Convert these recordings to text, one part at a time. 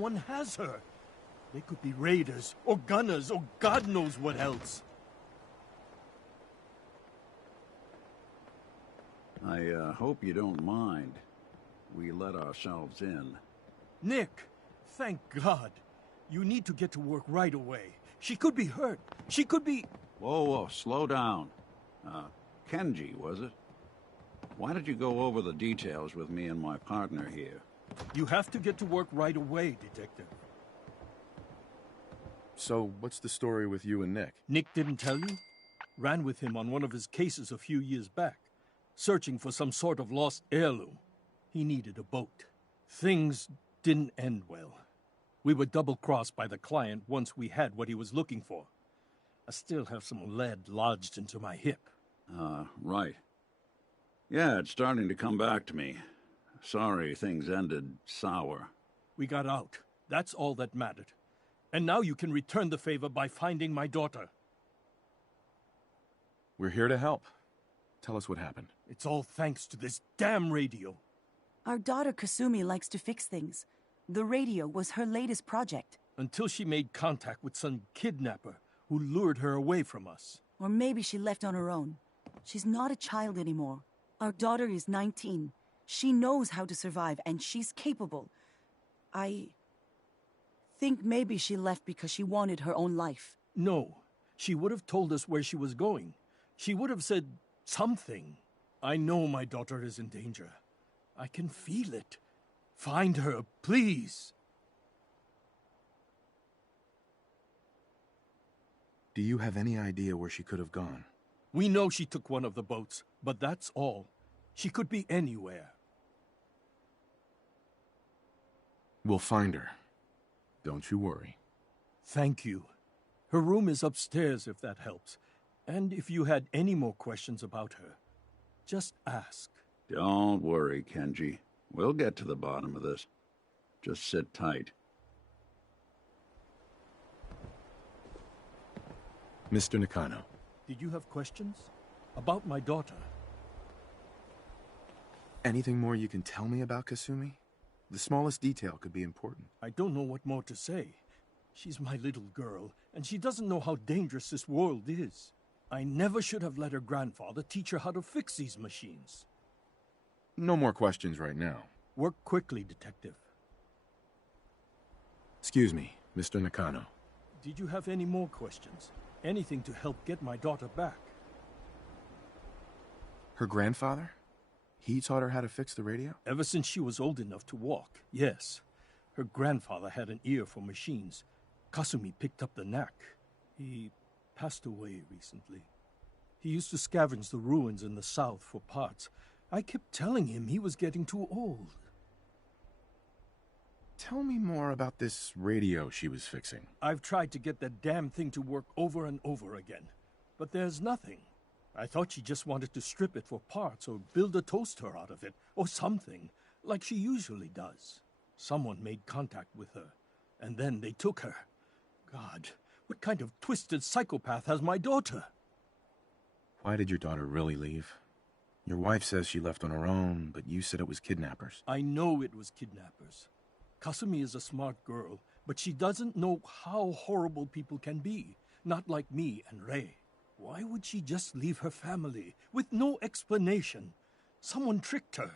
someone has her. They could be raiders, or gunners, or God knows what else. I hope you don't mind. We let ourselves in. Nick, thank God. You need to get to work right away. She could be hurt. She could be... Whoa, slow down. Kenji, was it? Why did you go over the details with me and my partner here? You have to get to work right away, Detective. So, what's the story with you and Nick? Nick didn't tell you? Ran with him on one of his cases a few years back, searching for some sort of lost heirloom. He needed a boat. Things didn't end well. We were double-crossed by the client once we had what he was looking for. I still have some lead lodged into my hip. Right. Yeah, it's starting to come back to me. Sorry things ended sour. We got out. That's all that mattered. And now you can return the favor by finding my daughter. We're here to help. Tell us what happened. It's all thanks to this damn radio. Our daughter Kasumi likes to fix things. The radio was her latest project. Until she made contact with some kidnapper who lured her away from us. Or maybe she left on her own. She's not a child anymore. Our daughter is 19. She knows how to survive, and she's capable. I think maybe she left because she wanted her own life. No. She would have told us where she was going. She would have said something. I know my daughter is in danger. I can feel it. Find her, please. Do you have any idea where she could have gone? We know she took one of the boats, but that's all. She could be anywhere. We'll find her. Don't you worry. Thank you. Her room is upstairs if that helps. And if you had any more questions about her, just ask. Don't worry, Kenji. We'll get to the bottom of this. Just sit tight. Mr. Nakano. Did you have questions? About my daughter? Anything more you can tell me about Kasumi? The smallest detail could be important. I don't know what more to say. She's my little girl, and she doesn't know how dangerous this world is. I never should have let her grandfather teach her how to fix these machines. No more questions right now. Work quickly, Detective. Excuse me, Mr. Nakano. Did you have any more questions? Anything to help get my daughter back? Her grandfather? He taught her how to fix the radio? Ever since she was old enough to walk, yes. Her grandfather had an ear for machines. Kasumi picked up the knack. He passed away recently. He used to scavenge the ruins in the south for parts. I kept telling him he was getting too old. Tell me more about this radio she was fixing. I've tried to get that damn thing to work over and over again, but there's nothing. I thought she just wanted to strip it for parts or build a toaster out of it, or something, like she usually does. Someone made contact with her, and then they took her. God, what kind of twisted psychopath has my daughter? Why did your daughter really leave? Your wife says she left on her own, but you said it was kidnappers. I know it was kidnappers. Kasumi is a smart girl, but she doesn't know how horrible people can be. Not like me and Rei. Why would she just leave her family, with no explanation? Someone tricked her.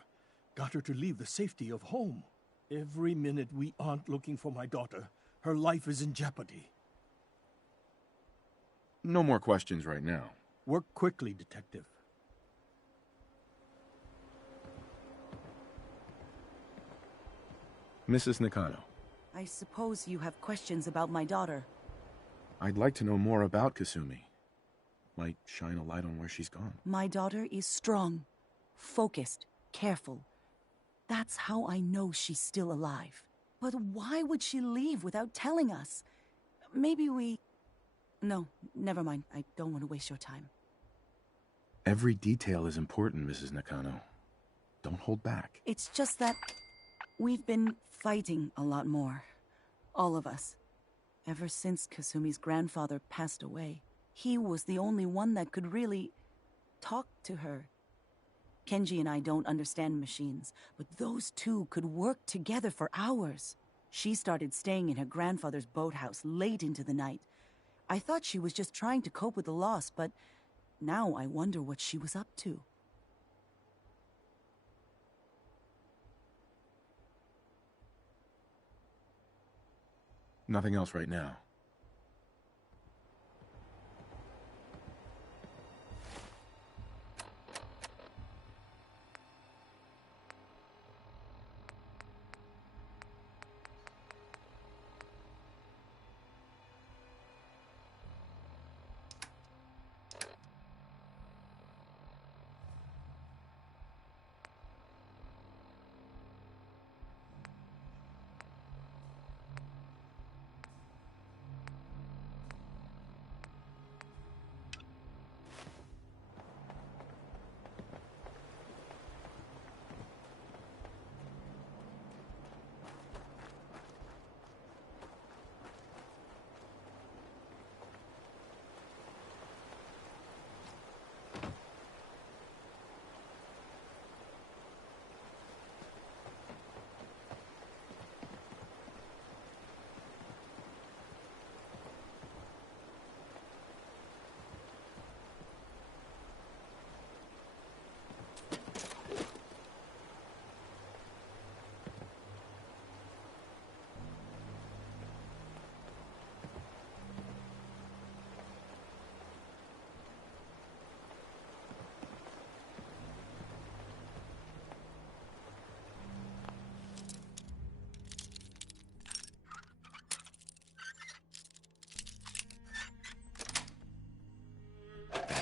Got her to leave the safety of home. Every minute we aren't looking for my daughter, her life is in jeopardy. No more questions right now. Work quickly, Detective. Mrs. Nakano. I suppose you have questions about my daughter. I'd like to know more about Kasumi. Might shine a light on where she's gone. My daughter is strong, focused, careful. That's how I know she's still alive. But why would she leave without telling us? Maybe we... No, never mind. I don't want to waste your time. Every detail is important, Mrs. Nakano. Don't hold back. It's just that we've been fighting a lot more. All of us. Ever since Kasumi's grandfather passed away. He was the only one that could really talk to her. Kenji and I don't understand machines, but those two could work together for hours. She started staying in her grandfather's boathouse late into the night. I thought she was just trying to cope with the loss, but now I wonder what she was up to. Nothing else right now.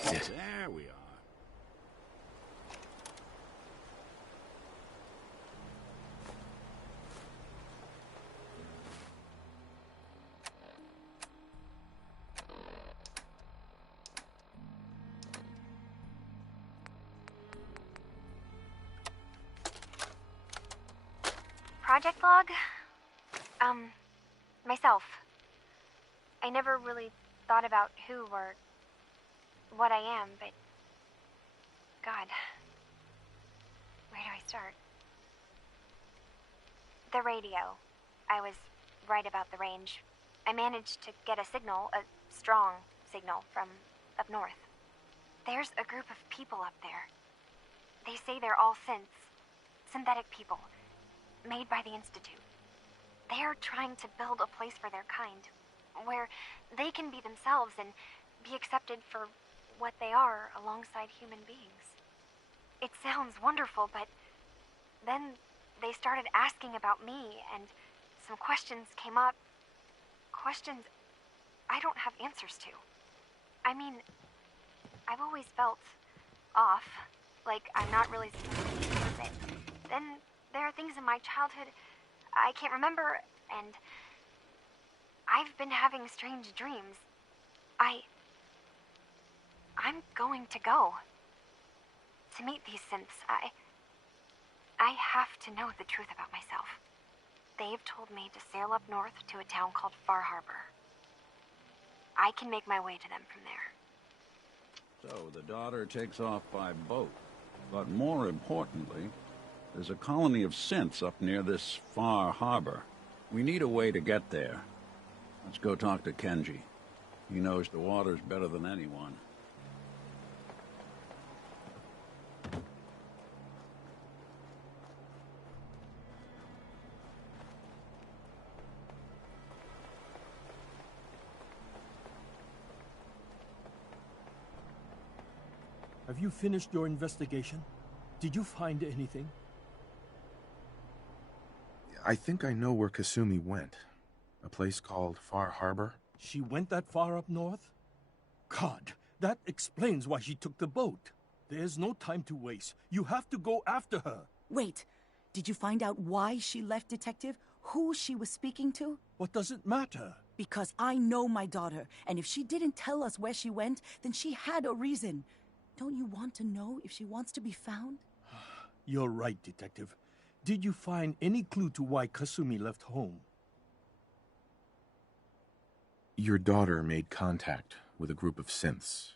That's it. There we are. Project log? Myself. I never really thought about who or what I am, but God, where do I start? The radio. I was right about the range. I managed to get a signal, a strong signal, from up north. There's a group of people up there. They say they're all synthetic people, made by the Institute. They're trying to build a place for their kind, where they can be themselves and be accepted for what they are alongside human beings. It sounds wonderful, but then they started asking about me, and some questions came up. Questions I don't have answers to. I mean, I've always felt off, like I'm not really supposed to be with it. Then there are things in my childhood I can't remember, and I've been having strange dreams. I'm going to go to meet these synths. I have to know the truth about myself. They've told me to sail up north to a town called Far Harbor. I can make my way to them from there. So the daughter takes off by boat. But more importantly, there's a colony of synths up near this Far Harbor. We need a way to get there. Let's go talk to Kenji. He knows the waters better than anyone. Have you finished your investigation? Did you find anything? I think I know where Kasumi went. A place called Far Harbor. She went that far up north? God, that explains why she took the boat. There's no time to waste. You have to go after her. Wait, did you find out why she left, Detective? Who she was speaking to? What does it matter? Because I know my daughter, and if she didn't tell us where she went, then she had a reason. Don't you want to know if she wants to be found? You're right, Detective. Did you find any clue to why Kasumi left home? Your daughter made contact with a group of synths.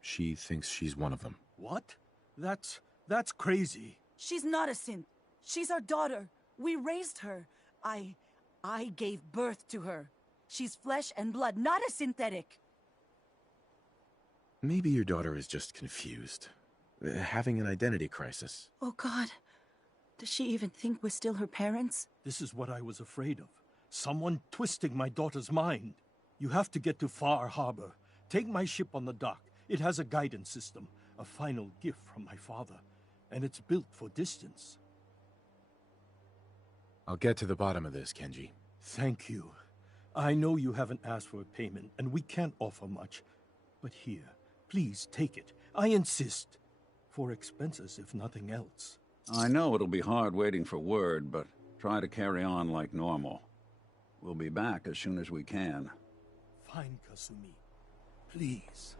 She thinks she's one of them. What? That's crazy. She's not a synth. She's our daughter. We raised her. I I gave birth to her. She's flesh and blood, not a synthetic. Maybe your daughter is just confused. Having an identity crisis. Oh, God. Does she even think we're still her parents? This is what I was afraid of. Someone twisting my daughter's mind. You have to get to Far Harbor. Take my ship on the dock. It has a guidance system, a final gift from my father, and it's built for distance. I'll get to the bottom of this, Kenji. Thank you. I know you haven't asked for a payment, and we can't offer much. But here, please take it. I insist. For expenses, if nothing else. I know it'll be hard waiting for word, but try to carry on like normal. We'll be back as soon as we can. Fine, Kasumi. Please.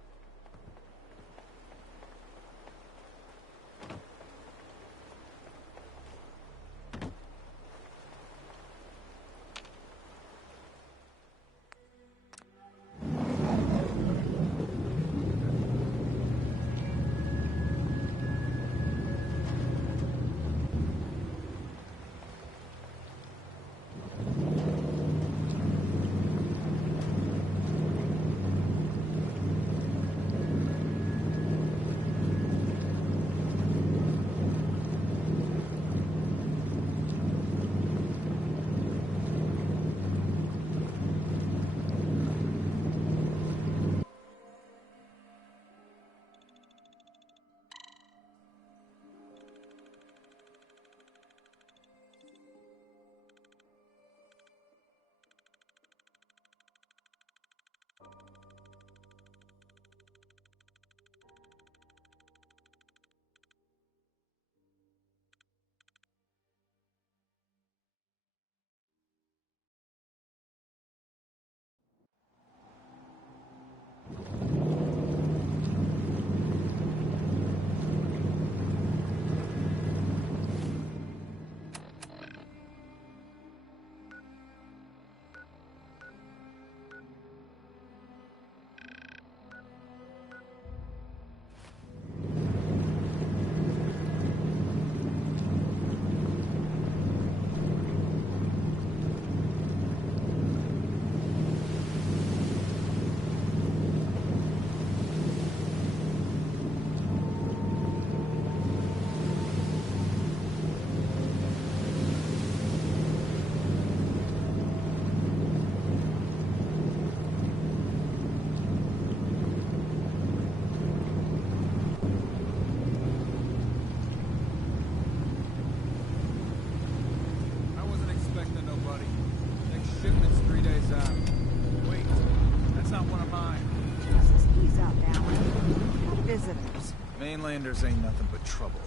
Mainlanders ain't nothing but trouble.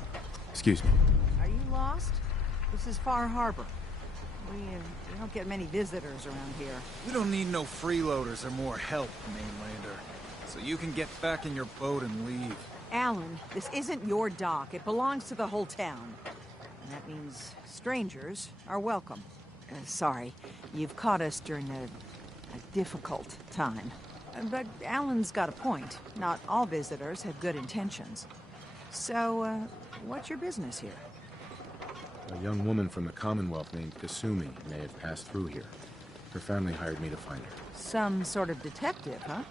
Excuse me. Are you lost? This is Far Harbor. We don't get many visitors around here. We don't need no freeloaders or more help, Mainlander. So you can get back in your boat and leave. Alan, this isn't your dock. It belongs to the whole town. And that means strangers are welcome. Sorry, you've caught us during a difficult time. But Alan's got a point. Not all visitors have good intentions. So, what's your business here? A young woman from the Commonwealth named Kasumi may have passed through here. Her family hired me to find her. Some sort of detective, huh?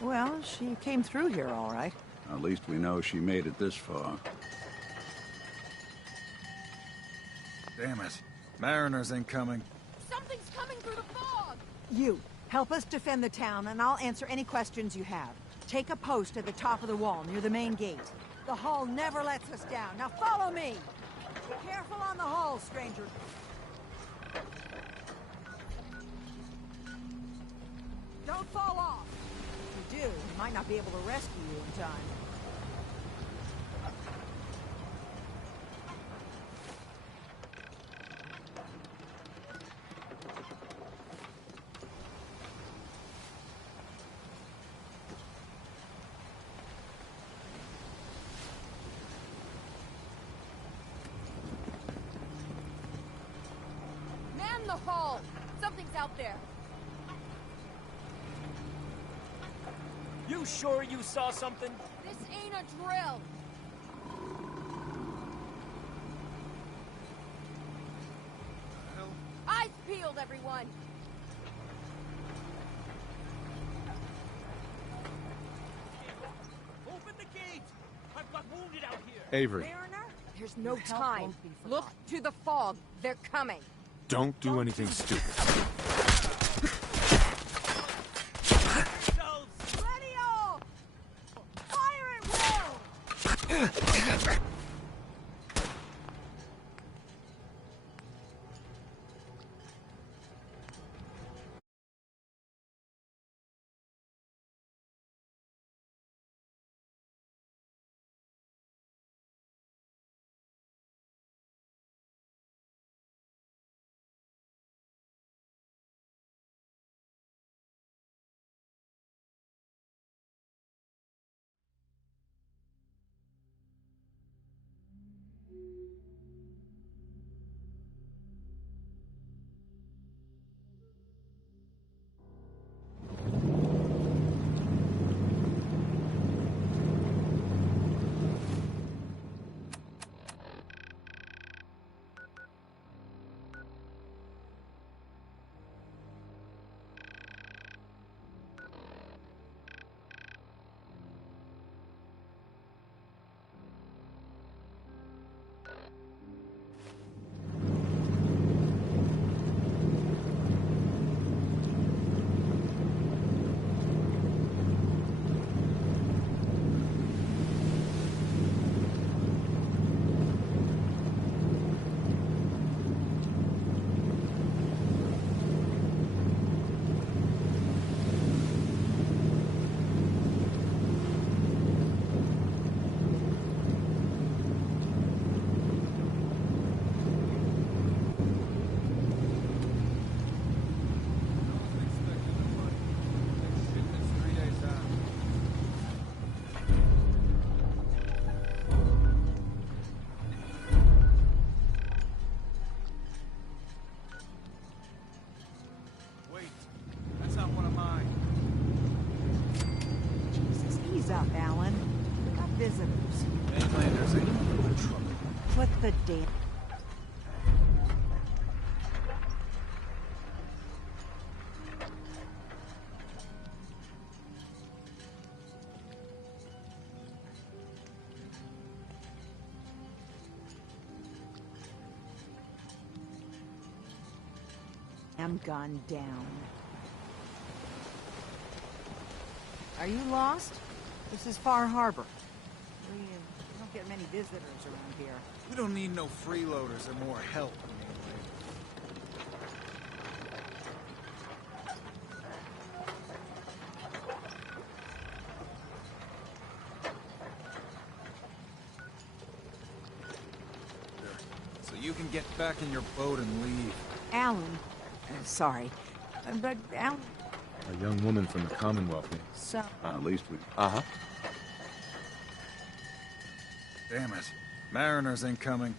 Well, she came through here all right. At least we know she made it this far. Damn it. Mariners ain't coming. Something's coming through the fog! You, help us defend the town, and I'll answer any questions you have. Take a post at the top of the wall, near the main gate. The hull never lets us down. Now follow me! Be careful on the hull, stranger. Don't fall off. If you do, we might not be able to rescue you in time. Man the hull! Something's out there. You sure you saw something? This ain't a drill. Eyes peeled, everyone! Open the gate! I've got wounded out here! Avery, Mariner? There's no Your help time. won't be Look forgotten. to the fog. They're coming. don't do anything stupid. Ready all! Fire at will! Wait, that's not one of mine. Jesus, ease up, Alan. We got visitors. Mainlanders ain't no trouble. Put the damn... gun down. Are you lost? This is Far Harbor. We don't get many visitors around here. We don't need no freeloaders or more help, mainly. So you can get back in your boat and leave. Alan. Sorry. But Alan... A young woman from the Commonwealth. So... At least we... Uh-huh. Damn it. Mariners ain't coming.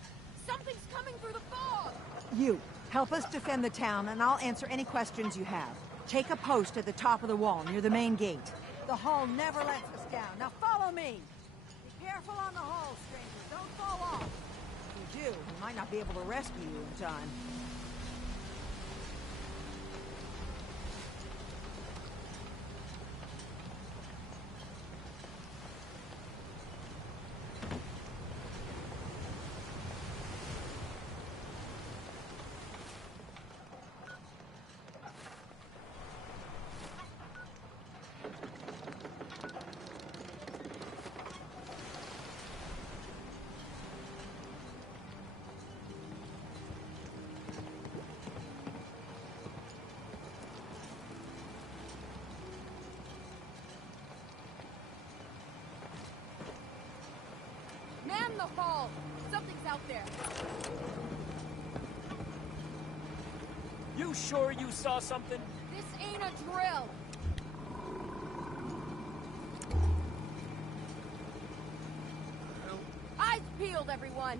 Something's coming through the fog! You, help us defend the town, and I'll answer any questions you have. Take a post at the top of the wall, near the main gate. The hull never lets us down. Now follow me! Be careful on the hull, strangers. Don't fall off. If you do, we might not be able to rescue you in time. Man the hull! Something's out there. You sure you saw something? This ain't a drill. Eyes peeled, everyone.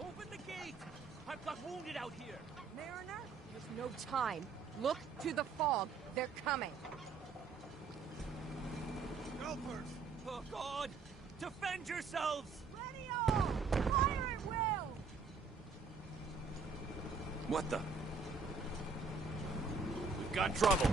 Open the gate! I've got wounded out here! Mariner? There's no time. Look to the fog. They're coming. Go first! Oh, God! Defend yourselves! Ready all! What the? We've got trouble.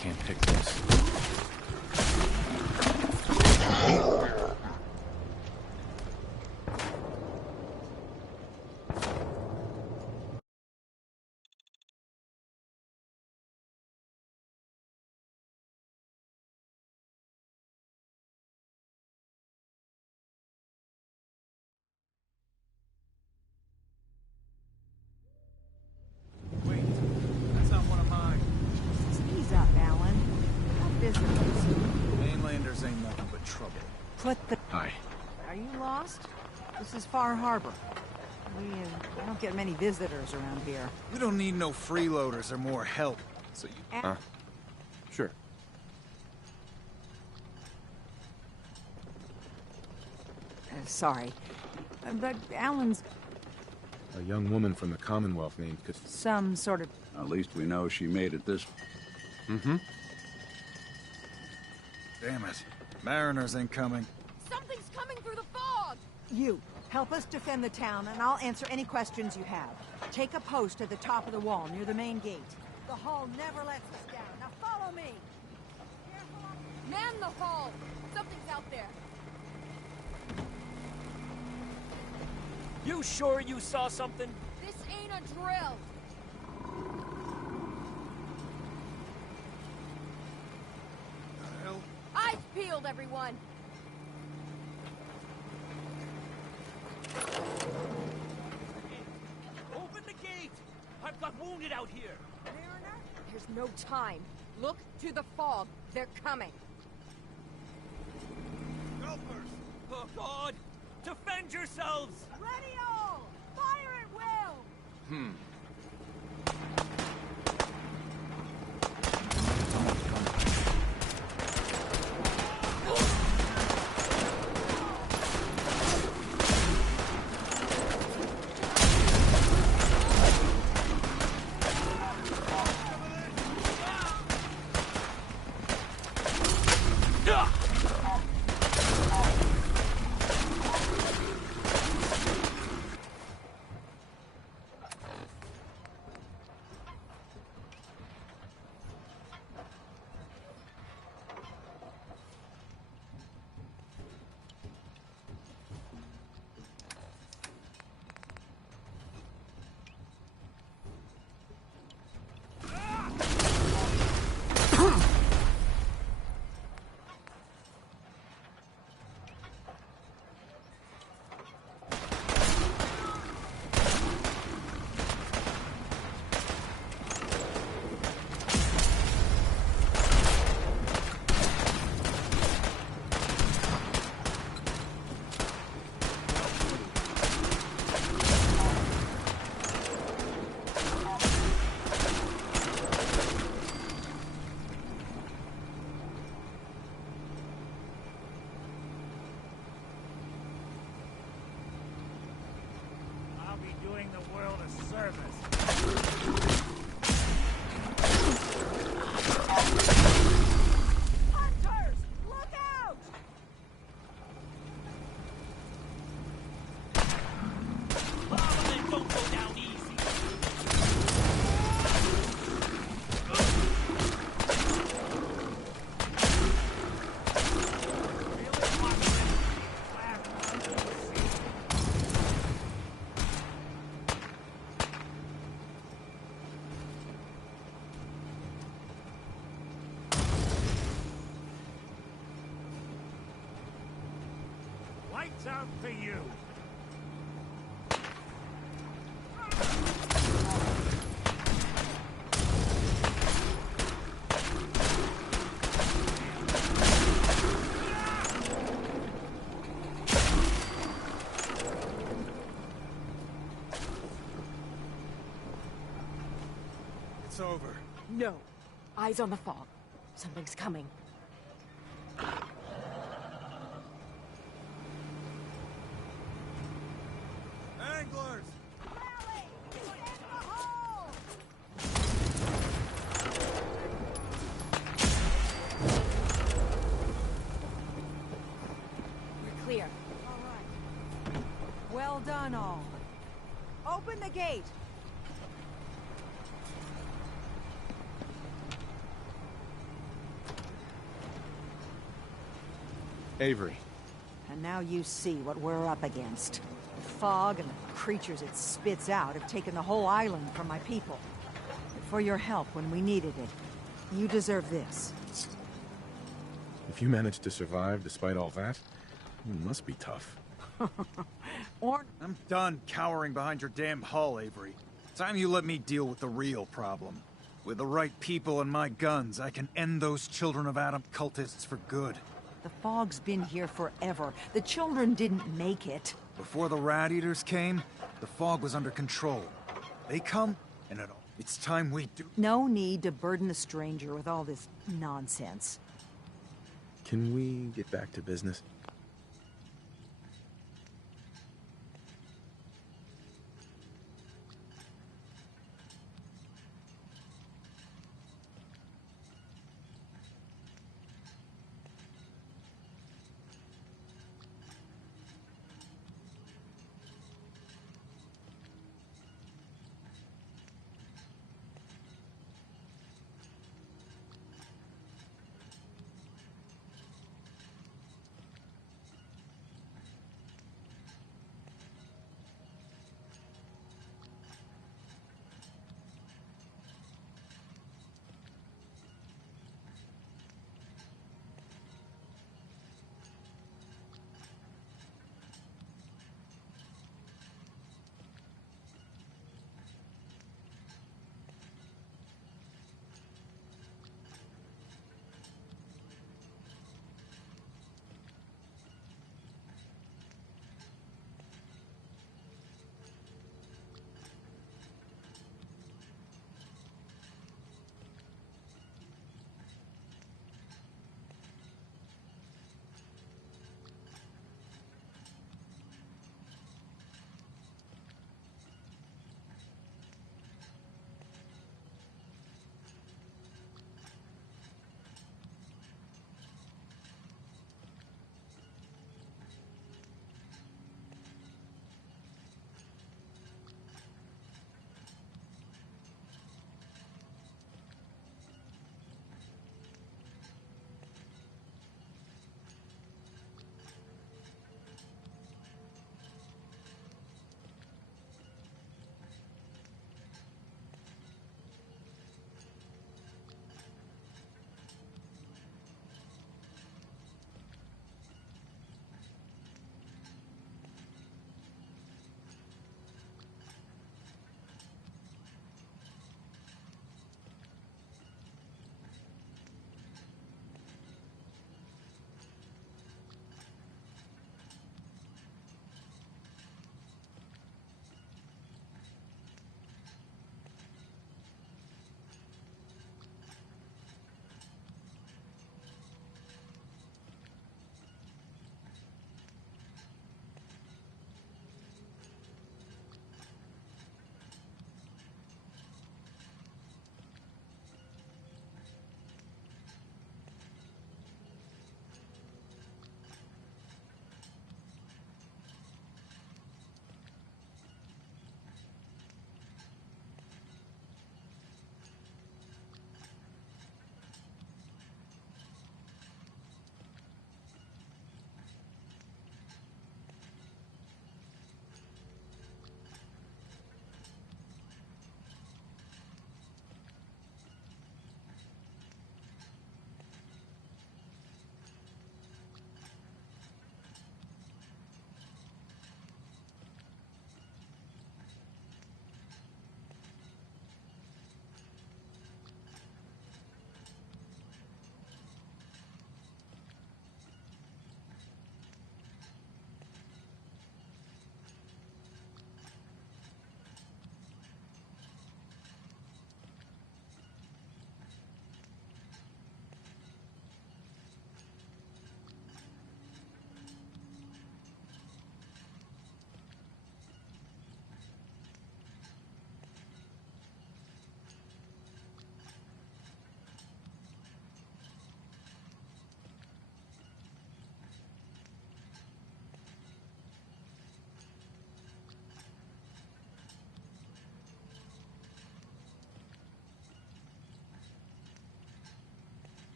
Can't pick this. Wait, that's not one of mine. Ease up, Alan. Not visitors. Mainlanders ain't nothing but trouble. Put the... Hi. Are you lost? This is Far Harbor. We don't get many visitors around here. We don't need no freeloaders or more help. So you... Sure. Sorry. But Alan's A young woman from the Commonwealth named some sort of... At least we know she made it this... Mm-hmm. Damn it. Mariners ain't coming. Something's coming through the fog! You, help us defend the town, and I'll answer any questions you have. Take a post at the top of the wall, near the main gate. The hall never lets us down. Now follow me! Man the hall! Something's out there. You sure you saw something? This ain't a drill. The hell? Eyes peeled, everyone. Open the gate! I've got wounded out here! Mariner, there's no time. Look to the fog. They're coming. Helpers! Oh, God! Defend yourselves! Ready all! Fire at will! It's out for you. It's over. No. Eyes on the fog. Something's coming. Anglers! We're clear. All right. Well done, all. Open the gate. Avery. And now you see what we're up against. The fog and the creatures it spits out have taken the whole island from my people. But for your help when we needed it, you deserve this. If you managed to survive despite all that, you must be tough. Or I'm done cowering behind your damn hull, Avery. Time you let me deal with the real problem. With the right people and my guns, I can end those Children of Adam cultists for good. the fog's been here forever. The children didn't make it. Before the Rat Eaters came, the fog was under control. They come, and it's time we do. No need to burden the stranger with all this nonsense. Can we get back to business?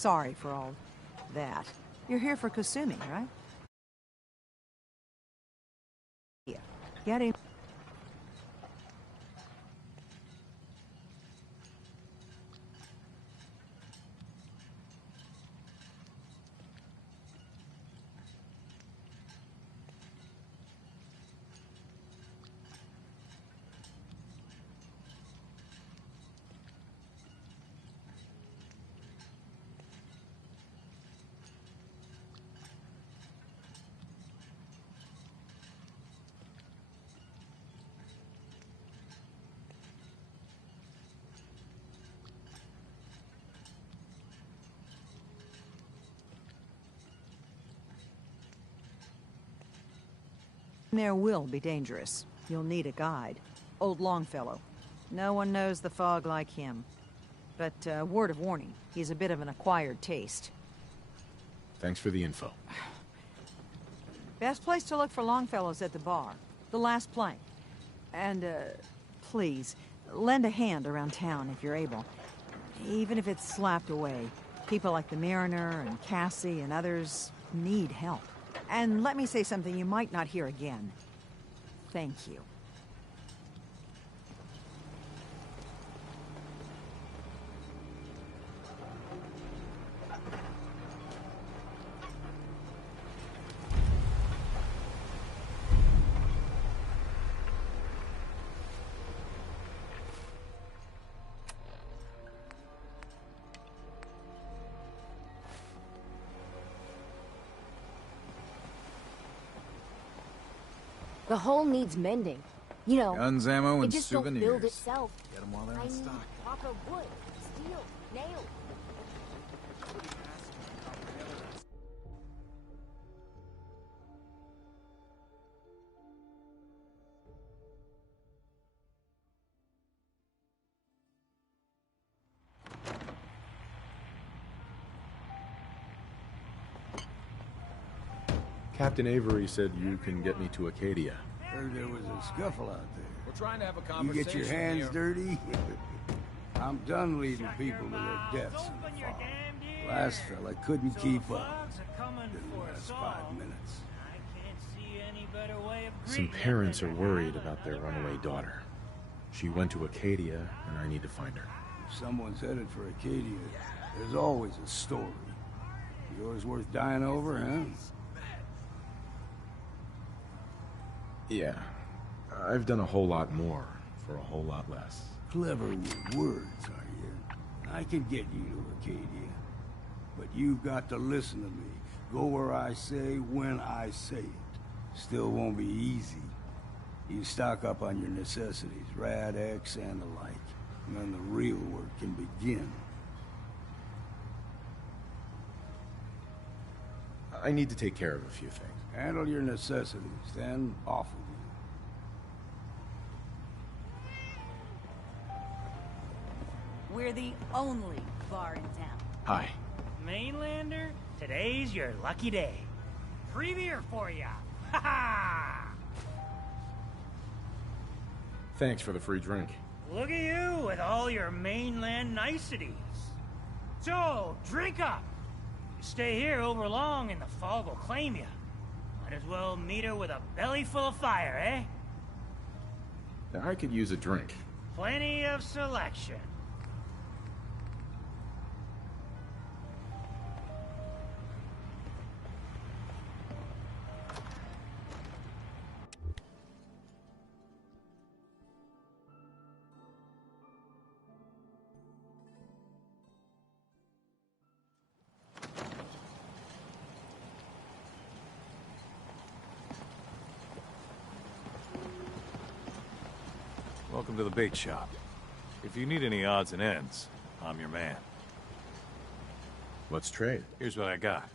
sorry for all that. You're here for Kasumi, right? Yeah. Get him. There will be dangerous. You'll need a guide. Old Longfellow. No one knows the fog like him. But, word of warning, he's a bit of an acquired taste. Thanks for the info. Best place to look for Longfellow's at the bar. The last plank. And, please, lend a hand around town if you're able. Even if it's slapped away. People like the Mariner and Cassie and others need help. And let me say something you might not hear again. Thank you. The hull needs mending. You know, Guns, ammo, it and just souvenirs. don't build itself. Get them while they're I in need stock. proper wood, steel, nails. Captain Avery said you can get me to Acadia. Heard there was a scuffle out there. We're trying to have a You conversation get your hands here. dirty? I'm done leading people to their deaths in the fog. Last fella couldn't keep up. Didn't last 5 minutes. Some parents are worried about their runaway daughter. She went to Acadia, and I need to find her. If someone's headed for Acadia, there's always a story. Yours worth dying over, huh? Yeah. I've done a whole lot more for a whole lot less. Clever with words, are you? I can get you to Acadia. But you've got to listen to me. Go where I say, when I say it. Still won't be easy. You stock up on your necessities, Rad-X and the like. And then the real work can begin. I need to take care of a few things. Handle your necessities, then off with you. We're the only bar in town. Hi. Mainlander, today's your lucky day. Free beer for ya. Ha ha! Thanks for the free drink. Look at you with all your mainland niceties. So, drink up. You stay here over long and the fog will claim you. Might as well meet her with a belly full of fire, eh? I could use a drink. Plenty of selection. Welcome to the bait shop. If you need any odds and ends, I'm your man. Let's trade. Here's what I got.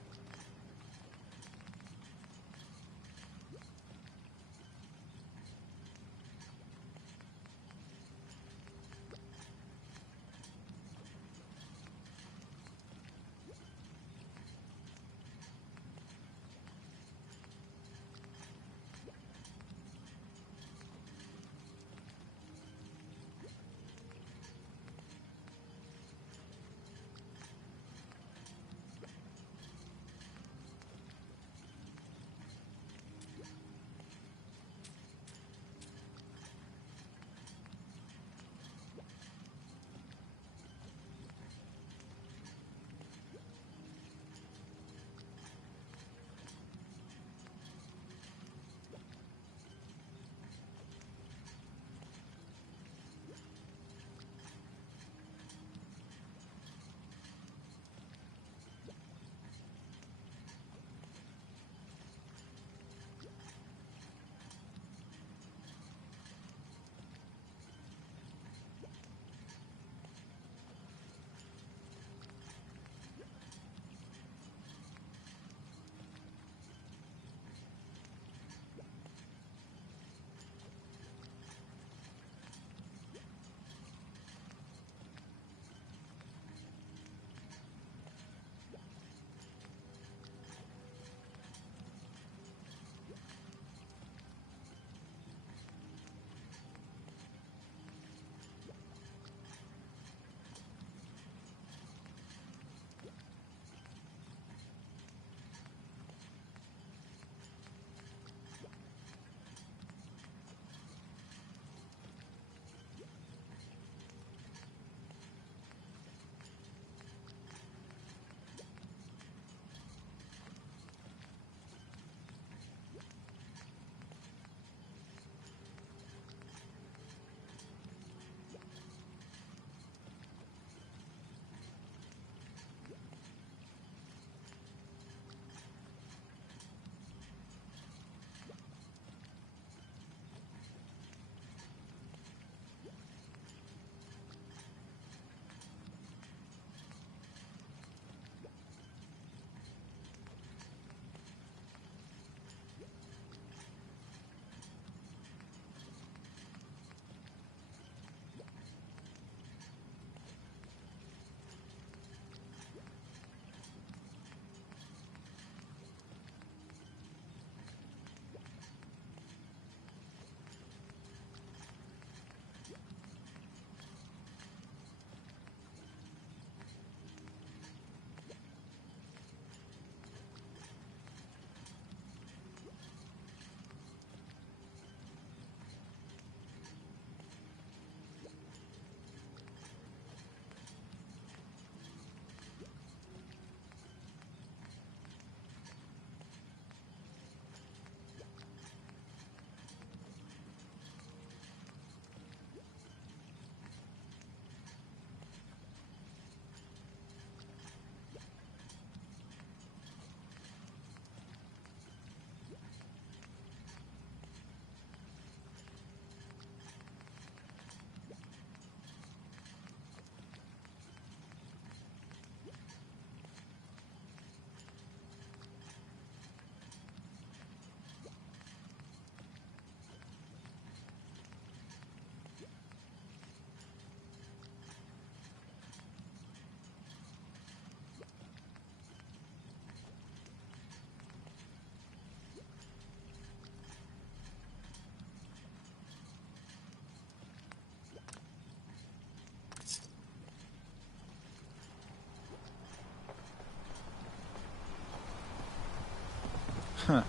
Huh.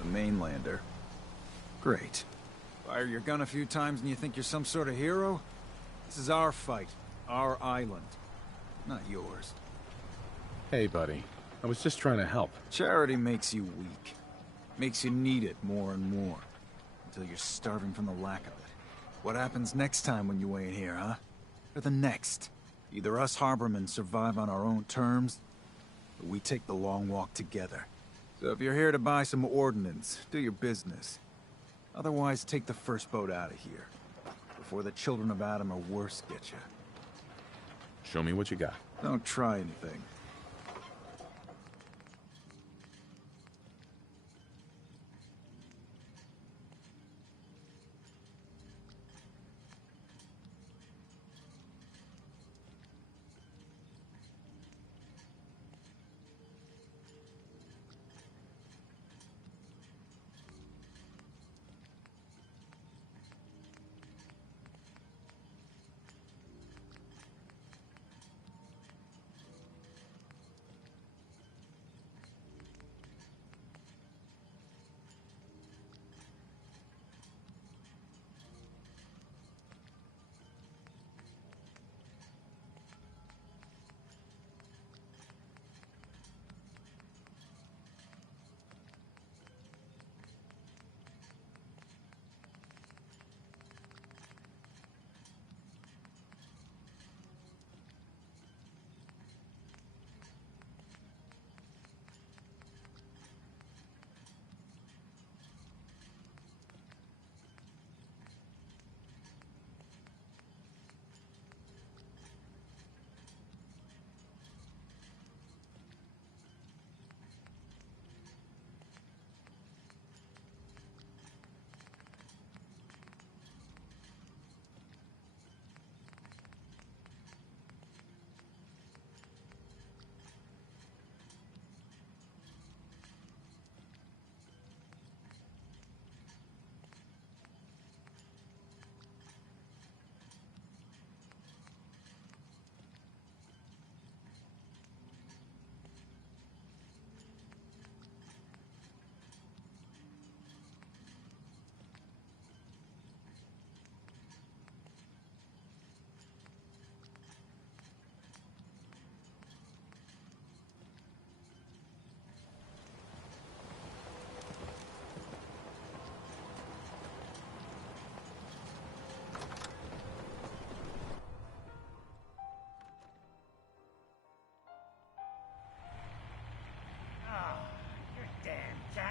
The mainlander. Great. Fire your gun a few times and you think you're some sort of hero? This is our fight. Our island. Not yours. Hey, buddy. I was just trying to help. Charity makes you weak. Makes you need it more and more. Until you're starving from the lack of it. What happens next time when you ain't here, huh? Or the next? Either us harbormen survive on our own terms, or we take the long walk together. So if you're here to buy some ordnance, do your business. Otherwise, take the first boat out of here. Before the children of Adam or worse get you. Show me what you got. Don't try anything.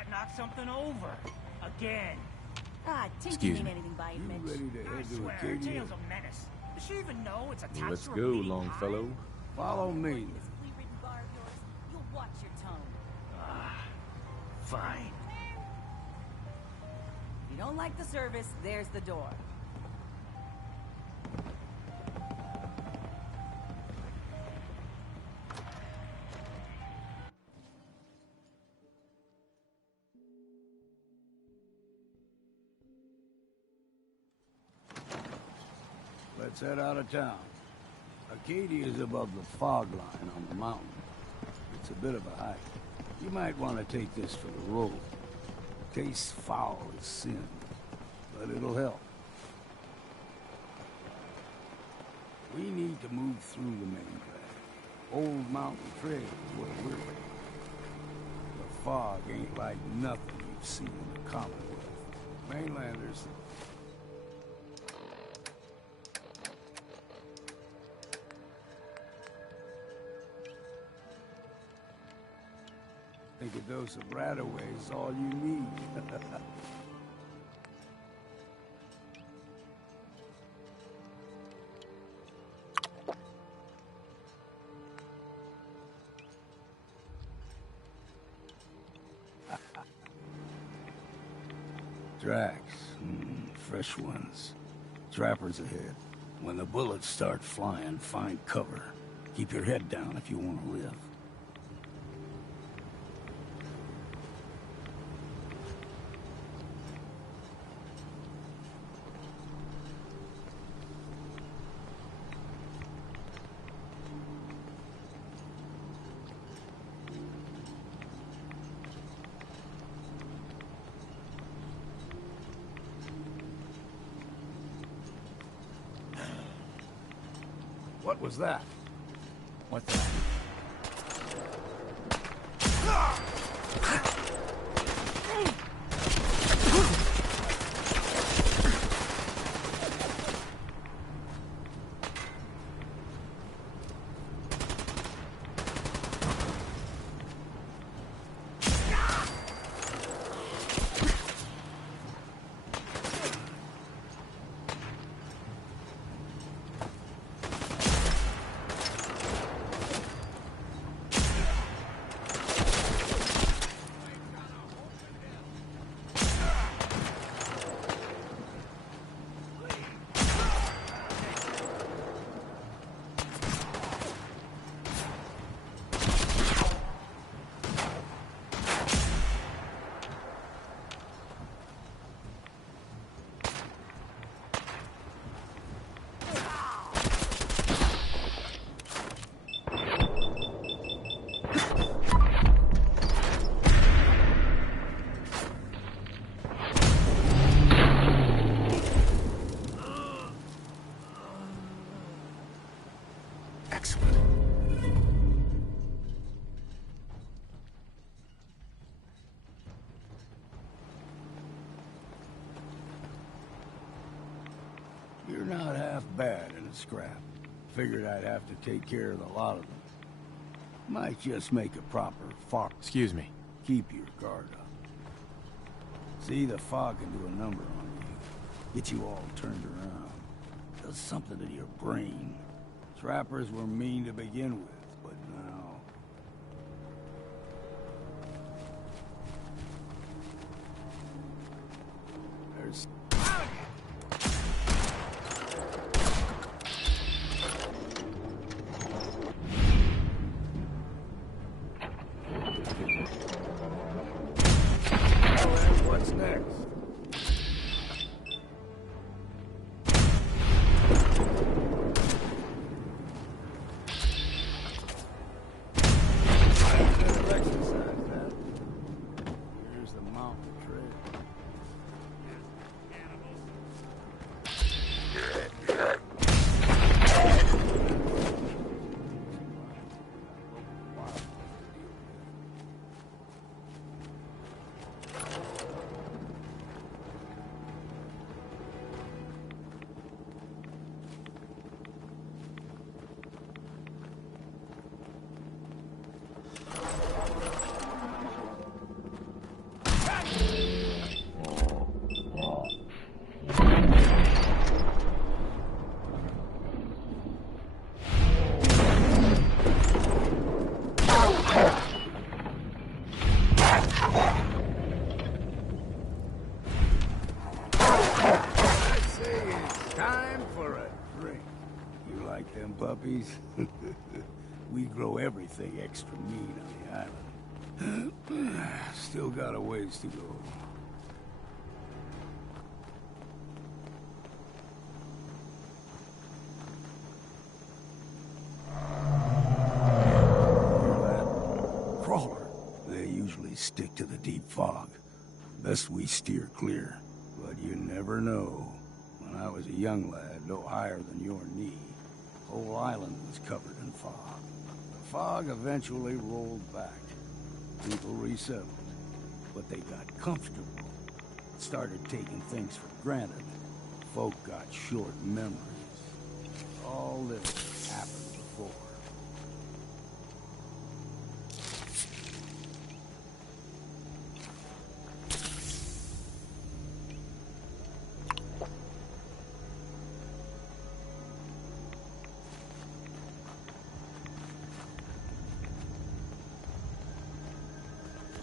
Knock something over. Again. Ah, Tinky Excuse mean me. anything by it, You Mitch. ready to I head to swear, Acadia? Tale's a menace. Does she even know it's attached Let's to a go, bleeding Longfellow. hive? Follow me. This flea-ridden bar of yours, you'll watch your tone. Fine. If you don't like the service, there's the door. Let's head out of town. Acadia is above the fog line on the mountain. It's a bit of a hike. You might want to take this for the road. Tastes foul as sin, but it'll help. We need to move through the main drag. Old Mountain Trail is where we're headed. The fog ain't like nothing you've seen in the Commonwealth. Mainlanders. Think a dose of Radaway is all you need. Drax. Fresh ones. Trappers ahead. When the bullets start flying, find cover. Keep your head down if you want to live. What was that? What the? You're not half bad in a scrap. Figured I'd have to take care of the lot of them. Might just make a proper fog. Excuse me. Keep your guard up. See, the fog can do a number on you. Get you all turned around. Does something to your brain. Trappers were mean to begin with, but now... There's... What's next? Here's the mountain trail. Puppies. We grow everything extra mean on the island. Still got a ways to go. Hear that? Crawler. They usually stick to the deep fog. Best we steer clear. But you never know. When I was a young lad, no higher than your knee, the whole island was covered in fog. The fog eventually rolled back. People resettled, but they got comfortable. Started taking things for granted. Folk got short memories. All this happened before.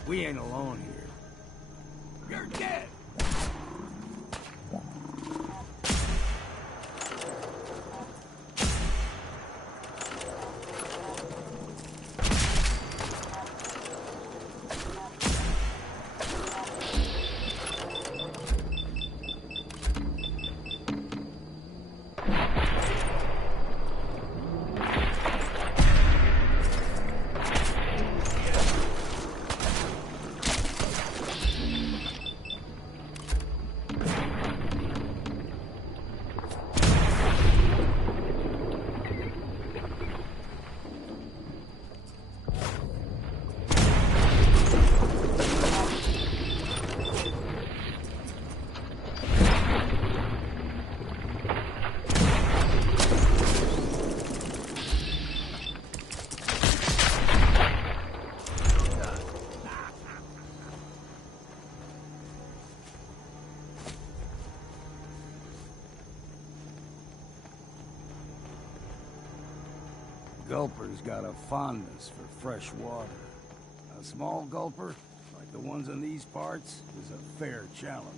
We ain't alone here. You're dead! gulper's got a fondness for fresh water. A small gulper, like the ones in these parts, is a fair challenge.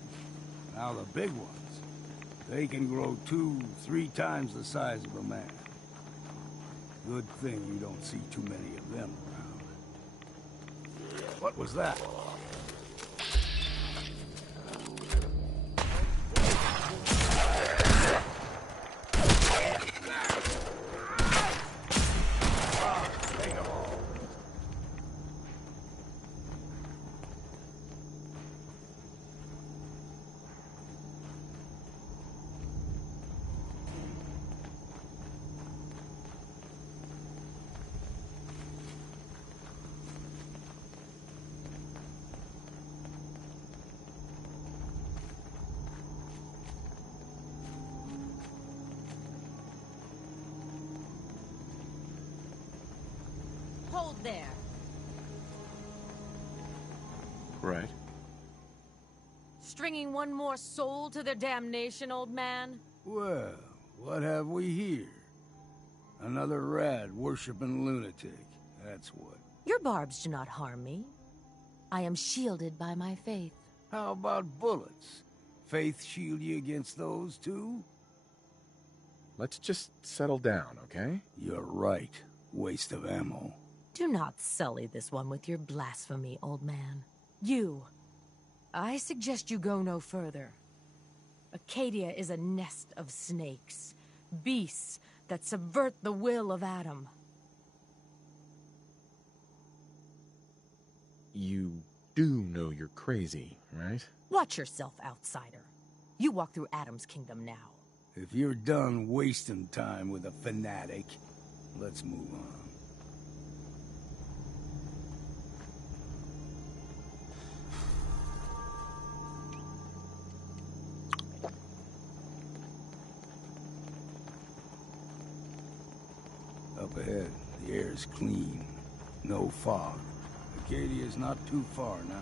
Now the big ones, they can grow 2-3 times the size of a man. Good thing you don't see too many of them around. What was that? Hold there. Right. Stringing one more soul to their damnation, old man? Well, what have we here? Another rad-worshipping lunatic, that's what. Your barbs do not harm me. I am shielded by my faith. How about bullets? Faith shield you against those, too? Let's just settle down, okay? You're right. Waste of ammo. Do not sully this one with your blasphemy, old man. You. I suggest you go no further. Acadia is a nest of snakes. Beasts that subvert the will of Adam. You do know you're crazy, right? Watch yourself, outsider. You walk through Adam's kingdom now. If you're done wasting time with a fanatic, let's move on. Up ahead, the air's clean. No fog. Acadia's not too far now.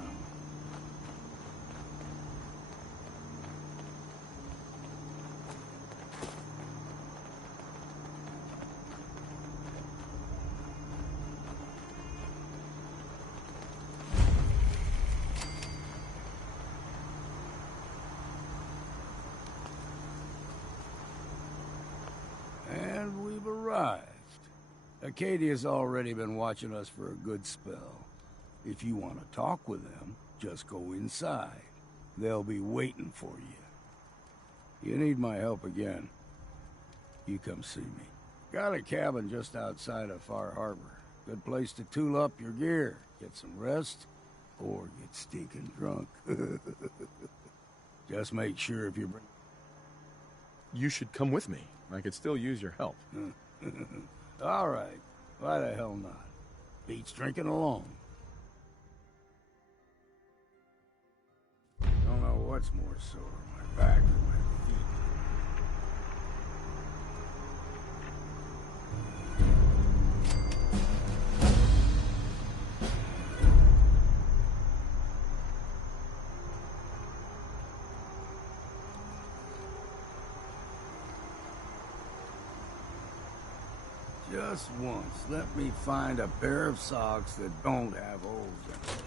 And we've arrived. Acadia's already been watching us for a good spell. If you want to talk with them, just go inside. They'll be waiting for you. You need my help again, you come see me. Got a cabin just outside of Far Harbor. Good place to tool up your gear, get some rest, or get stinking drunk. Just make sure if you bring... You should come with me. I could still use your help. All right. Why the hell not? Beats drinking alone. Don't know what's more sore, my back or my feet. Just once, let me find a pair of socks that don't have holes in them.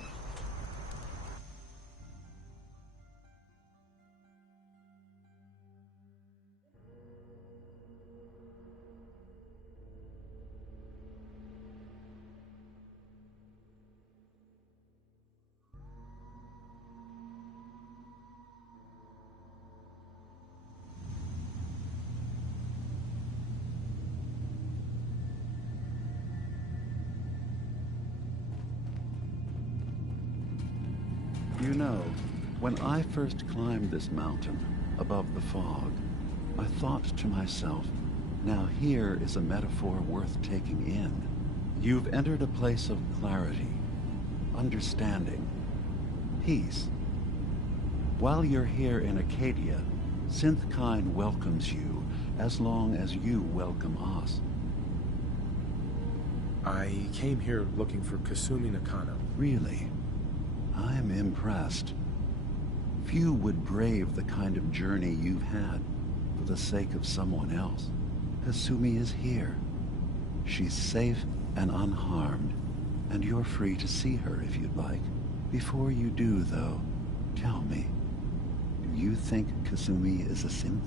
You know, when I first climbed this mountain above the fog, I thought to myself, now here is a metaphor worth taking in. You've entered a place of clarity, understanding, peace. While you're here in Acadia, Synthkind welcomes you as long as you welcome us. I came here looking for Kasumi Nakano. Really? I'm impressed. Few would brave the kind of journey you've had for the sake of someone else. Kasumi is here. She's safe and unharmed, and you're free to see her if you'd like. Before you do, though, tell me, do you think Kasumi is a synth?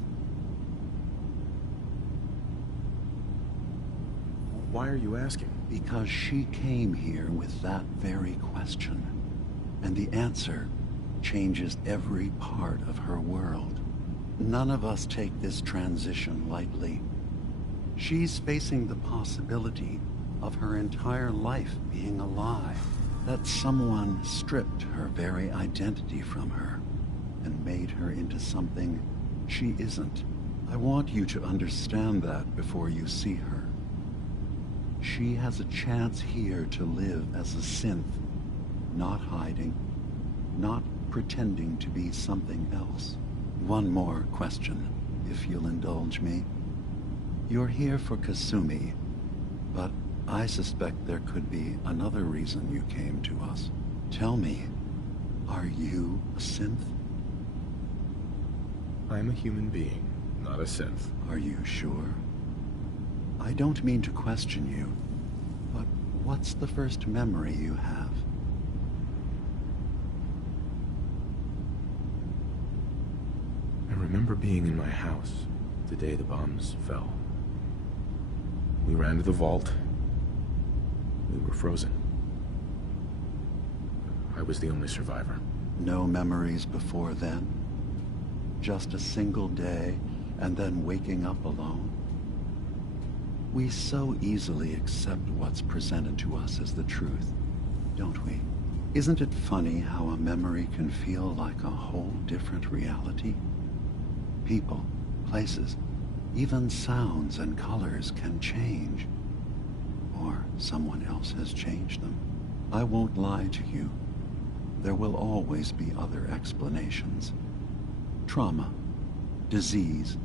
Why are you asking? Because she came here with that very question, and the answer changes every part of her world. None of us take this transition lightly. She's facing the possibility of her entire life being a lie, that someone stripped her very identity from her and made her into something she isn't. I want you to understand that before you see her. She has a chance here to live as a synth, not hiding, not pretending to be something else. One more question, if you'll indulge me. You're here for Kasumi, but I suspect there could be another reason you came to us. Tell me, are you a synth? I'm a human being, not a synth. Are you sure? I don't mean to question you, but what's the first memory you have? I remember being in my house the day the bombs fell. We ran to the vault. We were frozen. I was the only survivor. No memories before then? Just a single day, and then waking up alone? We so easily accept what's presented to us as the truth, don't we? Isn't it funny how a memory can feel like a whole different reality? People, places, even sounds and colors can change. Or someone else has changed them. I won't lie to you. There will always be other explanations. Trauma, disease,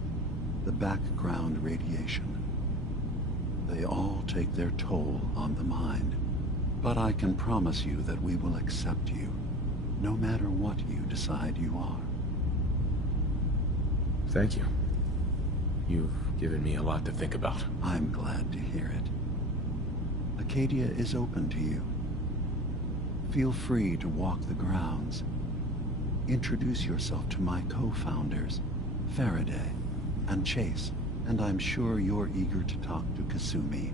the background radiation. They all take their toll on the mind. But I can promise you that we will accept you, no matter what you decide you are. Thank you. You've given me a lot to think about. I'm glad to hear it. Acadia is open to you. Feel free to walk the grounds. Introduce yourself to my co-founders, Faraday and Chase, and I'm sure you're eager to talk to Kasumi.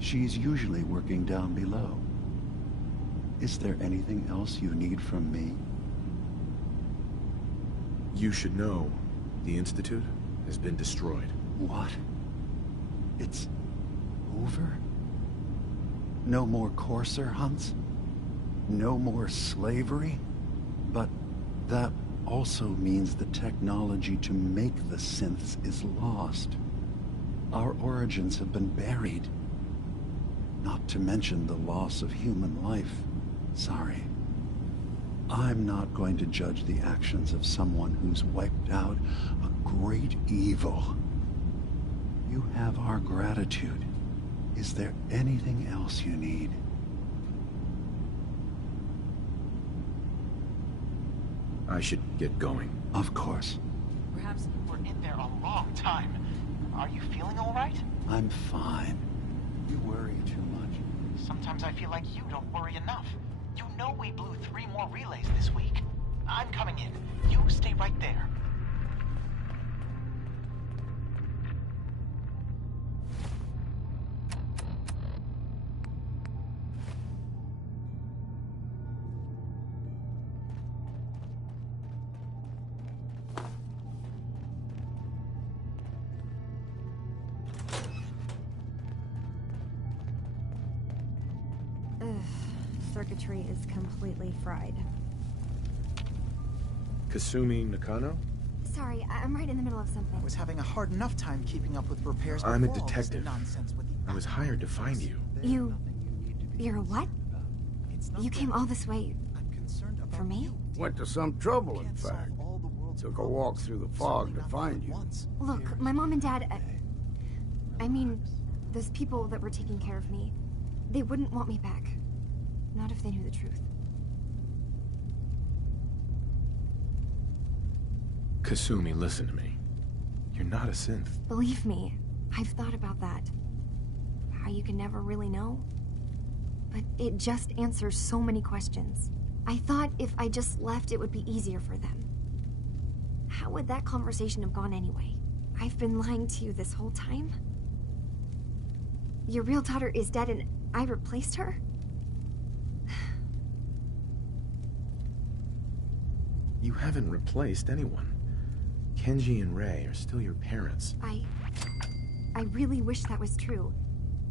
She's usually working down below. Is there anything else you need from me? You should know, the Institute has been destroyed. What? It's over? No more courser hunts? No more slavery? But that also means the technology to make the synths is lost. Our origins have been buried. Not to mention the loss of human life. Sorry. I'm not going to judge the actions of someone who's wiped out a great evil. You have our gratitude. Is there anything else you need? I should get going. Of course. Perhaps we're in there a long time. Are you feeling all right? I'm fine. You worry too much. Sometimes I feel like you don't worry enough. You know we blew 3 more relays this week. I'm coming in. You stay right there. Circuitry is completely fried. Kasumi Nakano? Sorry, I'm right in the middle of something. I was having a hard enough time keeping up with repairs I'm a before all this detective. nonsense with the I was hired to find you. You're a what? You came all this way for me? Went to some trouble, in fact. Took a walk through the fog to find you. Look, my mom and dad... I mean, those people that were taking care of me, they wouldn't want me back. Not if they knew the truth. Kasumi, listen to me. You're not a synth. Believe me, I've thought about that. how you can never really know. But it just answers so many questions. I thought if I just left, it would be easier for them. How would that conversation have gone anyway? I've been lying to you this whole time? Your real daughter is dead and I replaced her? You haven't replaced anyone. Kenji and Rei are still your parents. I really wish that was true.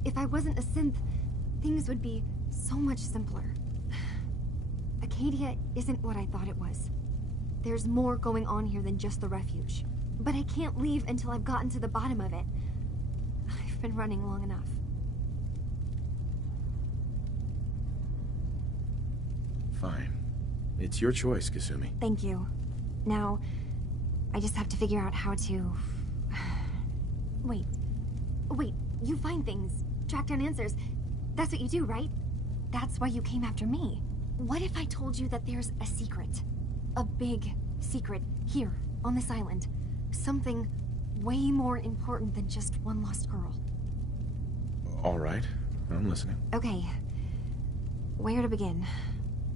If I wasn't a synth, things would be so much simpler. Acadia isn't what I thought it was. There's more going on here than just the refuge. But I can't leave until I've gotten to the bottom of it. I've been running long enough. Fine. It's your choice, Kasumi. Thank you. Now, I just have to figure out how to... Wait, you find things, track down answers. That's what you do, right? That's why you came after me. What if I told you that there's a secret? A big secret here, on this island. Something way more important than just one lost girl. All right, I'm listening. Okay, where to begin?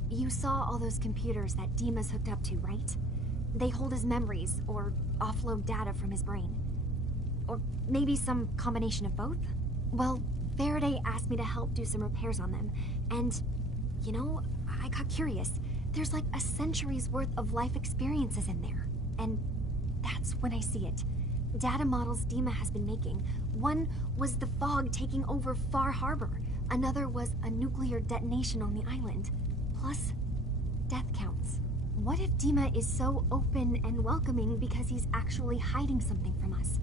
You saw all those computers that Dima's hooked up to, right? They hold his memories, or offload data from his brain. Or maybe some combination of both? Well, Faraday asked me to help do some repairs on them, and, you know, I got curious. There's like a century's worth of life experiences in there, and that's when I see it. Data models Dima has been making. One was the fog taking over Far Harbor. Another was a nuclear detonation on the island. Plus, death counts. What if Dima is so open and welcoming because he's actually hiding something from us?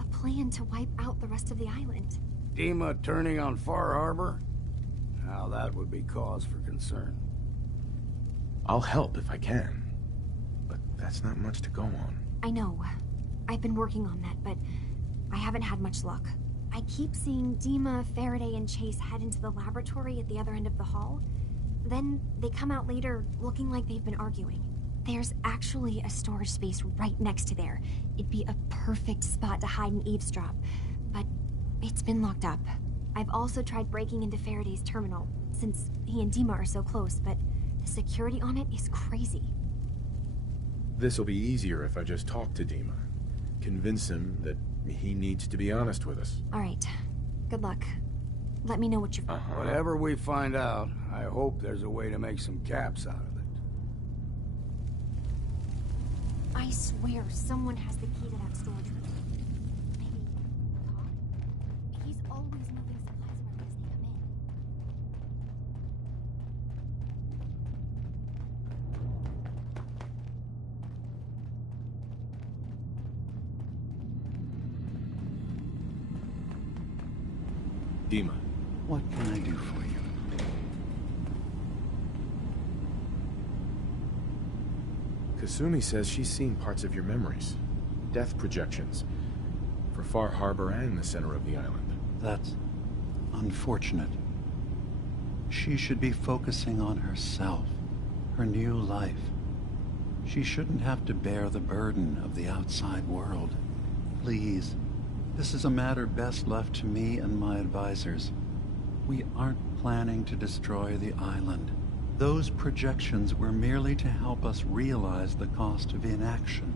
A plan to wipe out the rest of the island. Dima turning on Far Harbor? Now that would be cause for concern. I'll help if I can. But that's not much to go on. I know. I've been working on that, but I haven't had much luck. I keep seeing Dima, Faraday, and Chase head into the laboratory at the other end of the hall. Then they come out later looking like they've been arguing. There's actually a storage space right next to there. It'd be a perfect spot to hide and eavesdrop, but it's been locked up. I've also tried breaking into Faraday's terminal, since he and Dima are so close, but the security on it is crazy. This'll be easier if I just talk to Dima. Convince him that he needs to be honest with us. All right. Good luck. Let me know what you... Whatever we find out, I hope there's a way to make some caps out of it. I swear someone has the key to that storage room. Maybe Todd? He's always moving supplies around as they come in. Dima. What can I do for you? Kasumi says she's seen parts of your memories. Death projections. For Far Harbor and the center of the island. That's unfortunate. She should be focusing on herself, her new life. She shouldn't have to bear the burden of the outside world. Please, this is a matter best left to me and my advisors. We aren't planning to destroy the island. Those projections were merely to help us realize the cost of inaction.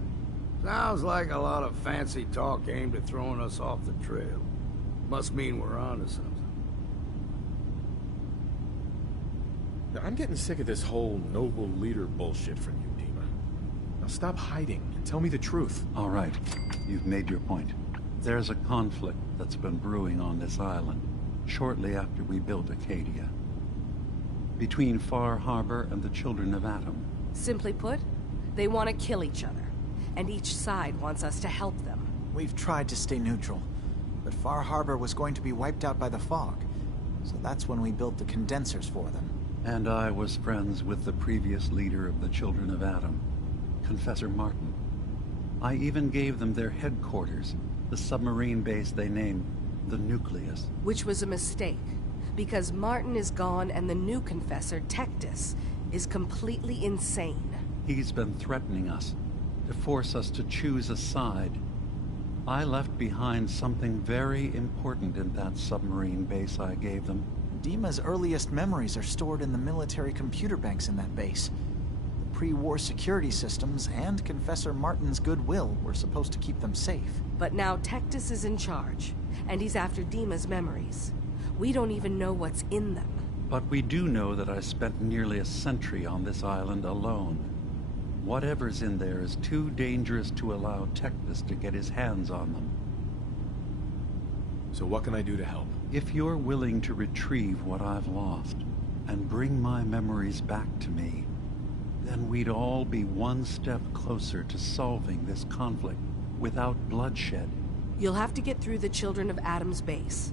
Sounds like a lot of fancy talk aimed at throwing us off the trail. Must mean we're onto something. Now, I'm getting sick of this whole noble leader bullshit from you, Dima. Now stop hiding and tell me the truth. All right, you've made your point. There's a conflict that's been brewing on this island shortly after we built Acadia. Between Far Harbor and the Children of Atom. Simply put, they want to kill each other, and each side wants us to help them. We've tried to stay neutral, but Far Harbor was going to be wiped out by the fog, so that's when we built the condensers for them. And I was friends with the previous leader of the Children of Atom, Confessor Martin. I even gave them their headquarters, the submarine base they named the Nucleus. Which was a mistake, because Martin is gone and the new Confessor, Tectus, is completely insane. He's been threatening us, to force us to choose a side. I left behind something very important in that submarine base I gave them. Dima's earliest memories are stored in the military computer banks in that base. The pre-war security systems and Confessor Martin's goodwill were supposed to keep them safe. But now Tectus is in charge, and he's after Dima's memories. We don't even know what's in them. But we do know that I spent nearly a century on this island alone. Whatever's in there is too dangerous to allow Tectus to get his hands on them. So what can I do to help? If you're willing to retrieve what I've lost and bring my memories back to me, then we'd all be one step closer to solving this conflict without bloodshed. You'll have to get through the Children of Adam's base.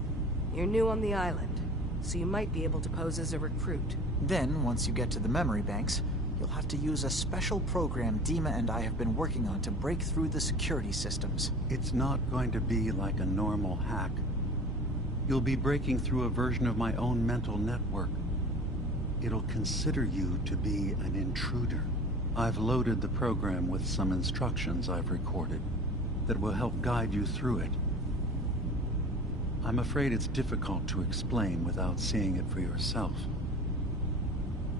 You're new on the island, so you might be able to pose as a recruit. Then, once you get to the memory banks, you'll have to use a special program Dima and I have been working on to break through the security systems. It's not going to be like a normal hack. You'll be breaking through a version of my own mental network. It'll consider you to be an intruder. I've loaded the program with some instructions I've recorded that will help guide you through it. I'm afraid it's difficult to explain without seeing it for yourself.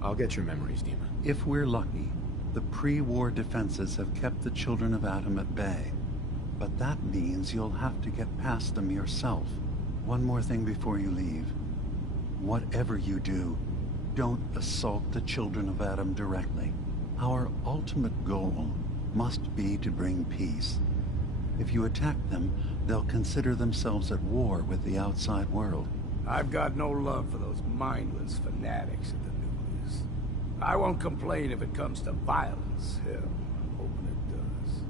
I'll get your memories, Dima. If we're lucky, the pre-war defenses have kept the Children of Adam at bay. But that means you'll have to get past them yourself. One more thing before you leave. Whatever you do, don't assault the Children of Adam directly. Our ultimate goal must be to bring peace. If you attack them, they'll consider themselves at war with the outside world. I've got no love for those mindless fanatics at the nucleus. I won't complain if it comes to violence. Hell, I'm hoping it does.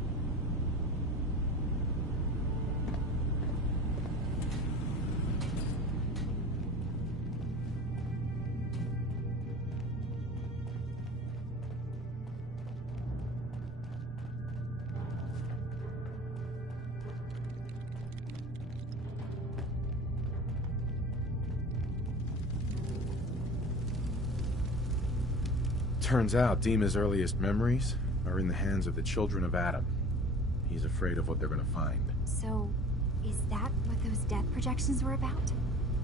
Turns out Dima's earliest memories are in the hands of the Children of Adam. He's afraid of what they're gonna find. So, is that what those death projections were about?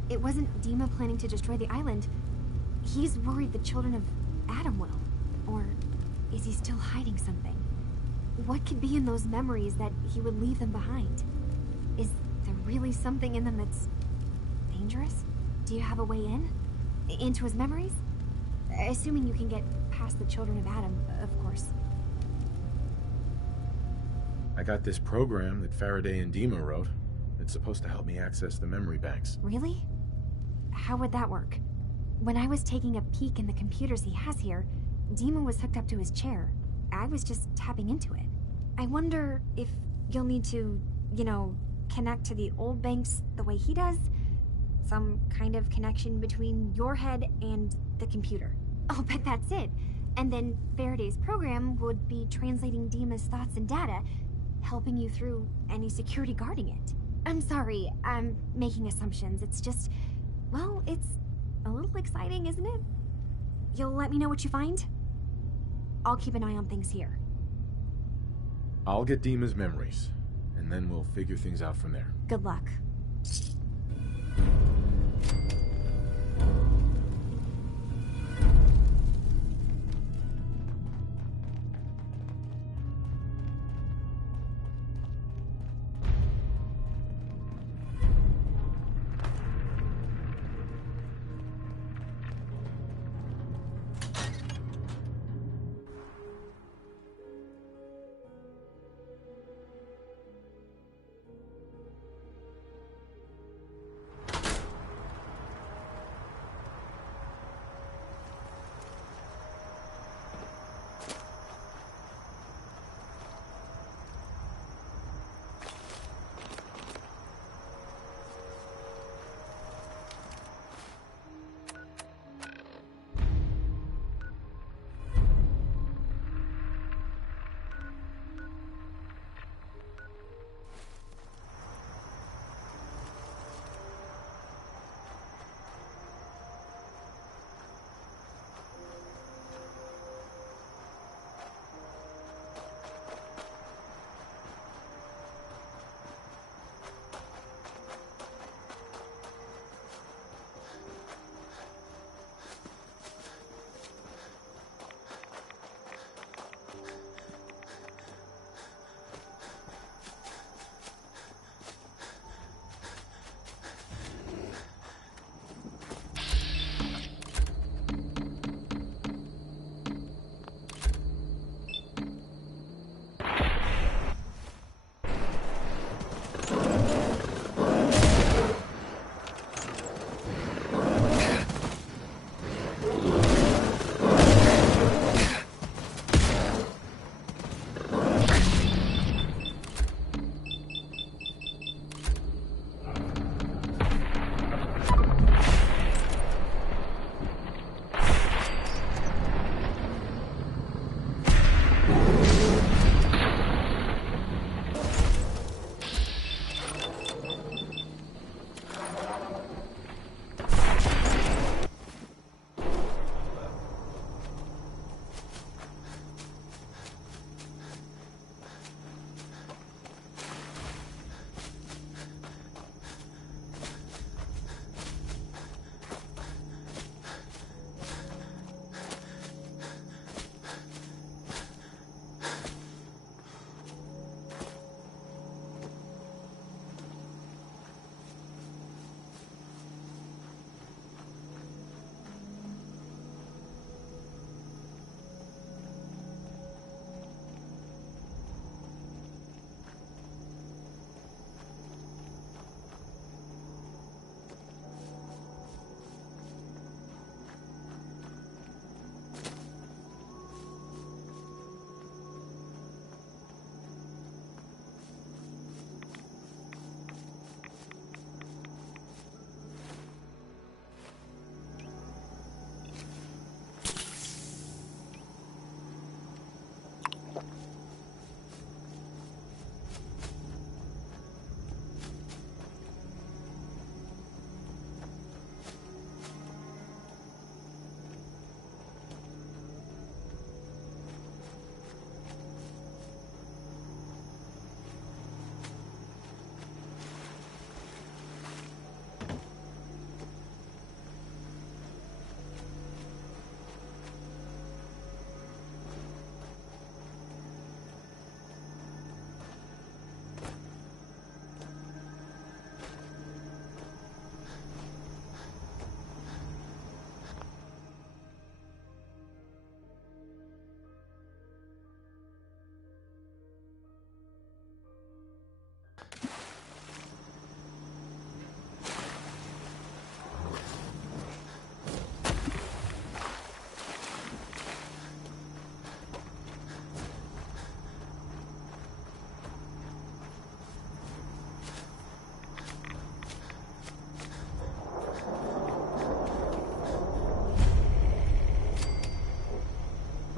It wasn't Dima planning to destroy the island. He's worried the Children of Adam will. Or is he still hiding something? What could be in those memories that he would leave them behind? Is there really something in them that's dangerous? Do you have a way in? Into his memories? Assuming you can get past the Children of Adam, of course. I got this program that Faraday and Dima wrote. It's supposed to help me access the memory banks. Really? How would that work? When I was taking a peek in the computers he has here, Dima was hooked up to his chair. I was just tapping into it. I wonder if you'll need to, connect to the old banks the way he does? Some kind of connection between your head and the computer. I'll bet that's it. And then Faraday's program would be translating Dima's thoughts and data, helping you through any security guarding it. I'm sorry, I'm making assumptions. It's just, well, it's a little exciting, isn't it? You'll let me know what you find? I'll keep an eye on things here. I'll get Dima's memories, and then we'll figure things out from there. Good luck.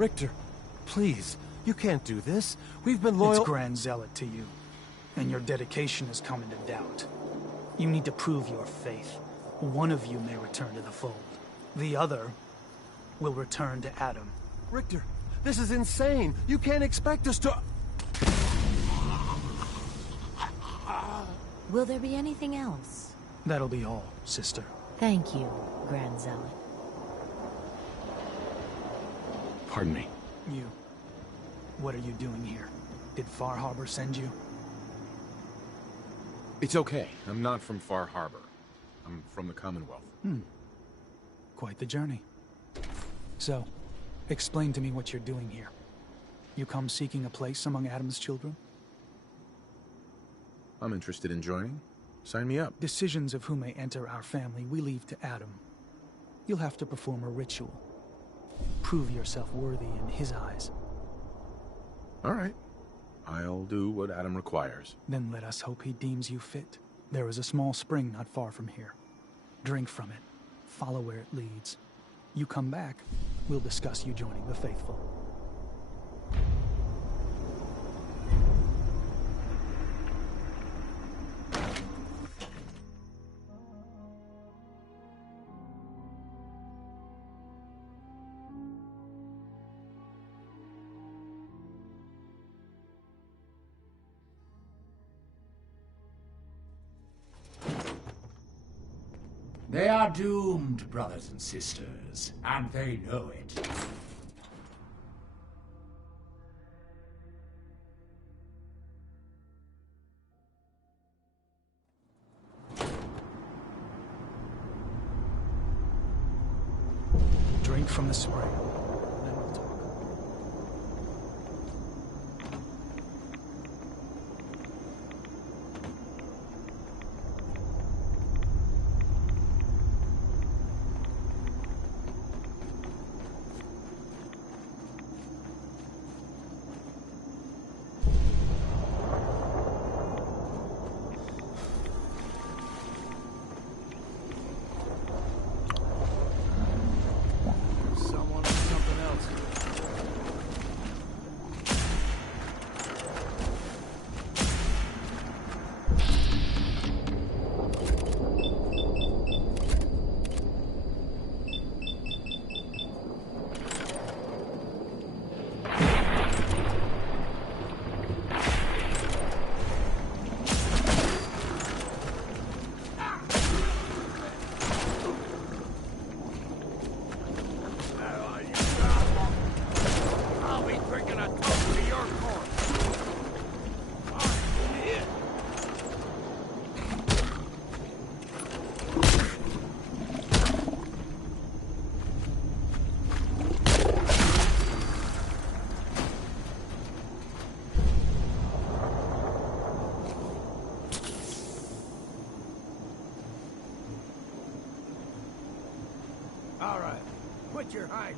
Richter, please, you can't do this. We've been loyal— It's Grand Zealot to you, and your dedication has come into doubt. You need to prove your faith. One of you may return to the fold. The other will return to Adam. Richter, this is insane. You can't expect us to— Will there be anything else? That'll be all, sister. Thank you, Grand Zealot. Pardon me. You. What are you doing here? Did Far Harbor send you? It's okay. I'm not from Far Harbor. I'm from the Commonwealth. Quite the journey. So, explain to me what you're doing here. You come seeking a place among Adam's children? I'm interested in joining. Sign me up. Decisions of who may enter our family we leave to Adam. You'll have to perform a ritual. Prove yourself worthy in his eyes. All right. I'll do what Adam requires. Then let us hope he deems you fit. There is a small spring not far from here. Drink from it. Follow where it leads. You come back, we'll discuss you joining the faithful. They are doomed, brothers and sisters, and they know it. Drink from the spring. Then we'll talk. All right, quit your hiding.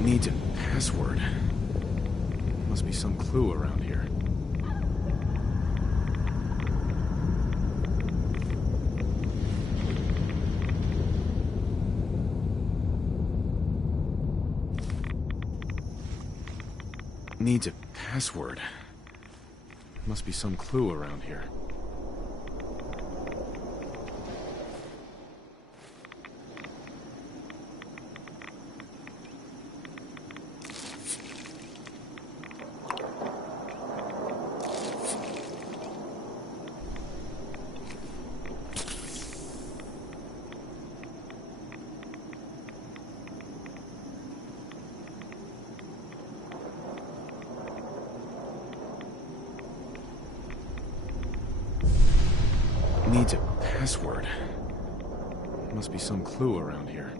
Needs a password. Must be some clue around here. Needs a password. Must be some clue around here. Needs a password. Must be some clue around here.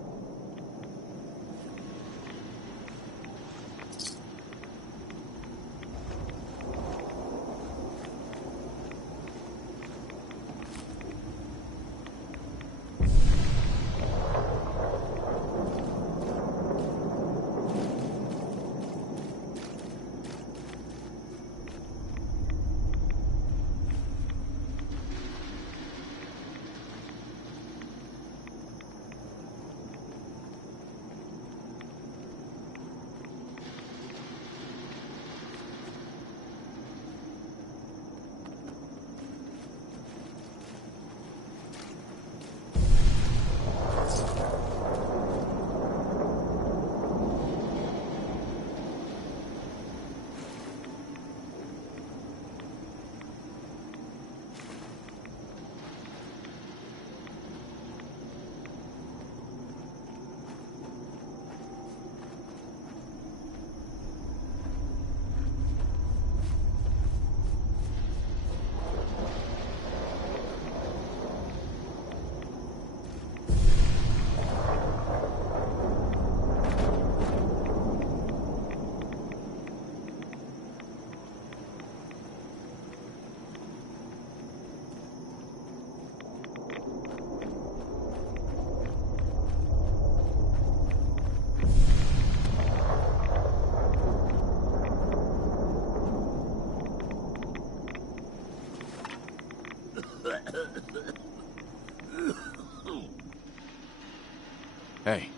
Hey.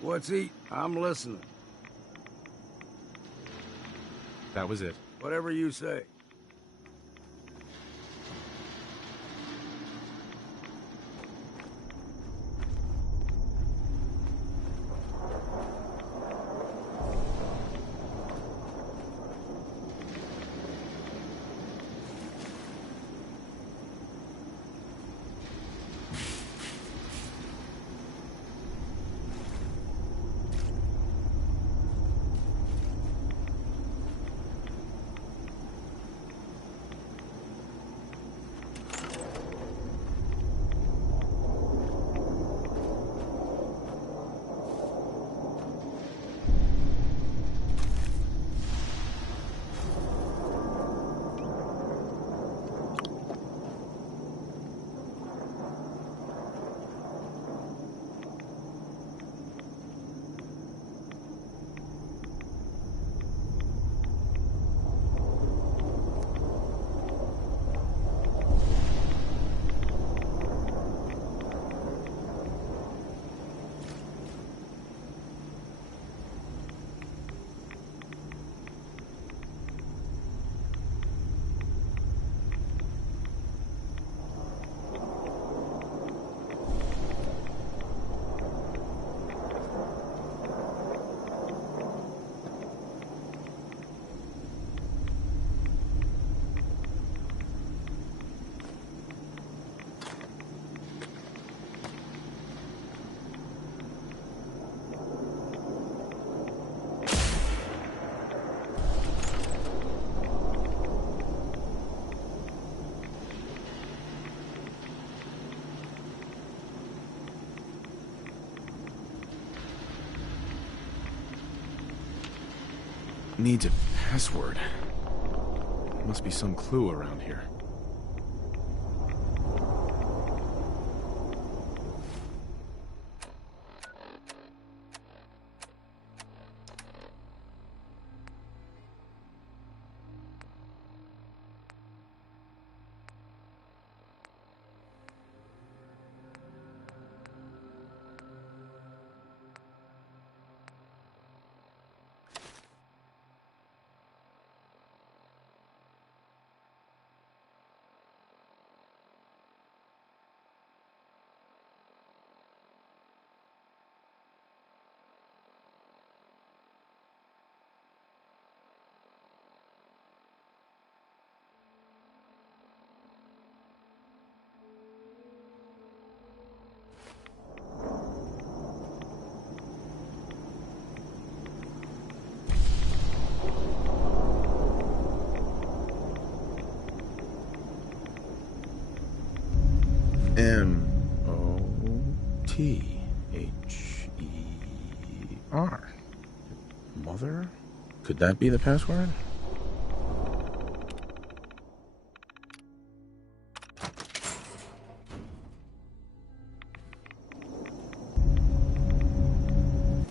What's eat? I'm listening. That was it. Whatever you say. Needs a password. Must be some clue around here. T-H-E-R. Mother? Could that be the password?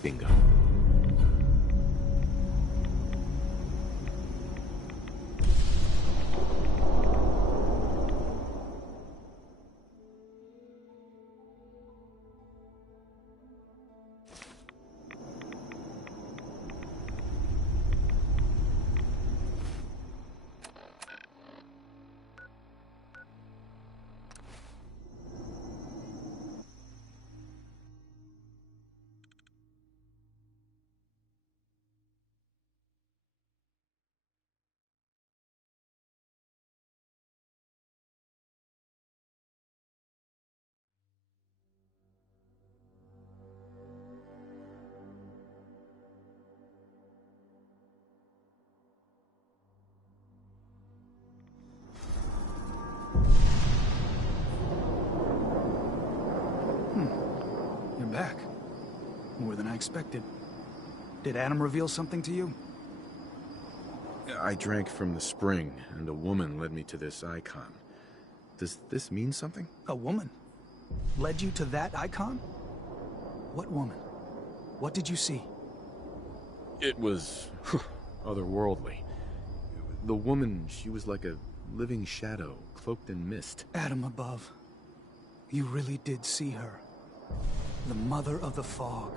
Bingo. You're back. More than I expected. Did Adam reveal something to you? I drank from the spring, and a woman led me to this icon. Does this mean something? A woman? Led you to that icon? What woman? What did you see? It was otherworldly. The woman, she was like a living shadow, cloaked in mist. Adam above. You really did see her. The Mother of the Fog.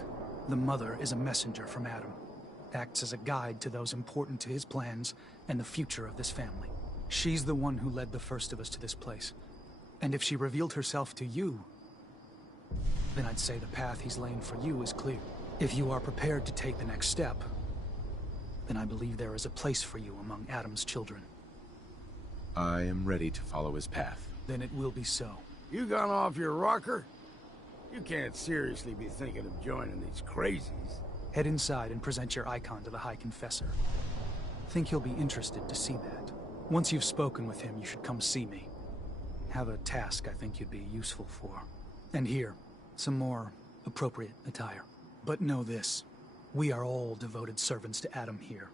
The Mother is a messenger from Adam. Acts as a guide to those important to his plans and the future of this family. She's the one who led the first of us to this place. And if she revealed herself to you, then I'd say the path he's laying for you is clear. If you are prepared to take the next step, then I believe there is a place for you among Adam's children. I am ready to follow his path. Then it will be so. You gone off your rocker? You can't seriously be thinking of joining these crazies. Head inside and present your icon to the High Confessor. Think he'll be interested to see that. Once you've spoken with him, you should come see me. Have a task I think you'd be useful for. And here, some more appropriate attire. But know this, we are all devoted servants to Adam here.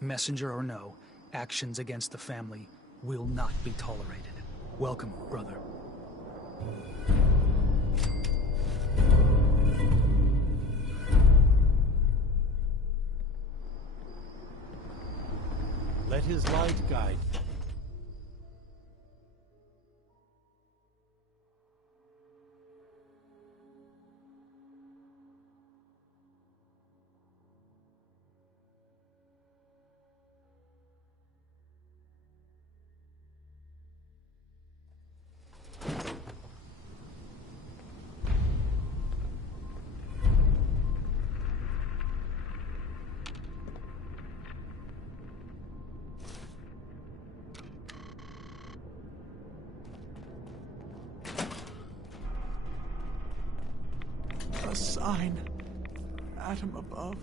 Messenger or no, actions against the family will not be tolerated. Welcome, brother. Let his light guide you. A sign. Adam above.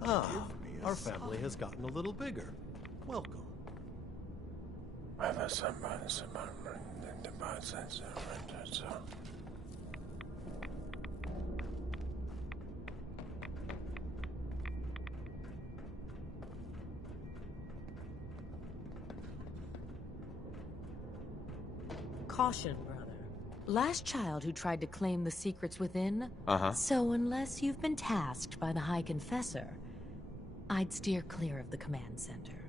Ah, our family has gotten a little bigger. Welcome. Caution, brother. Last child who tried to claim the secrets within. Uh-huh. So unless you've been tasked by the High Confessor, I'd steer clear of the command center.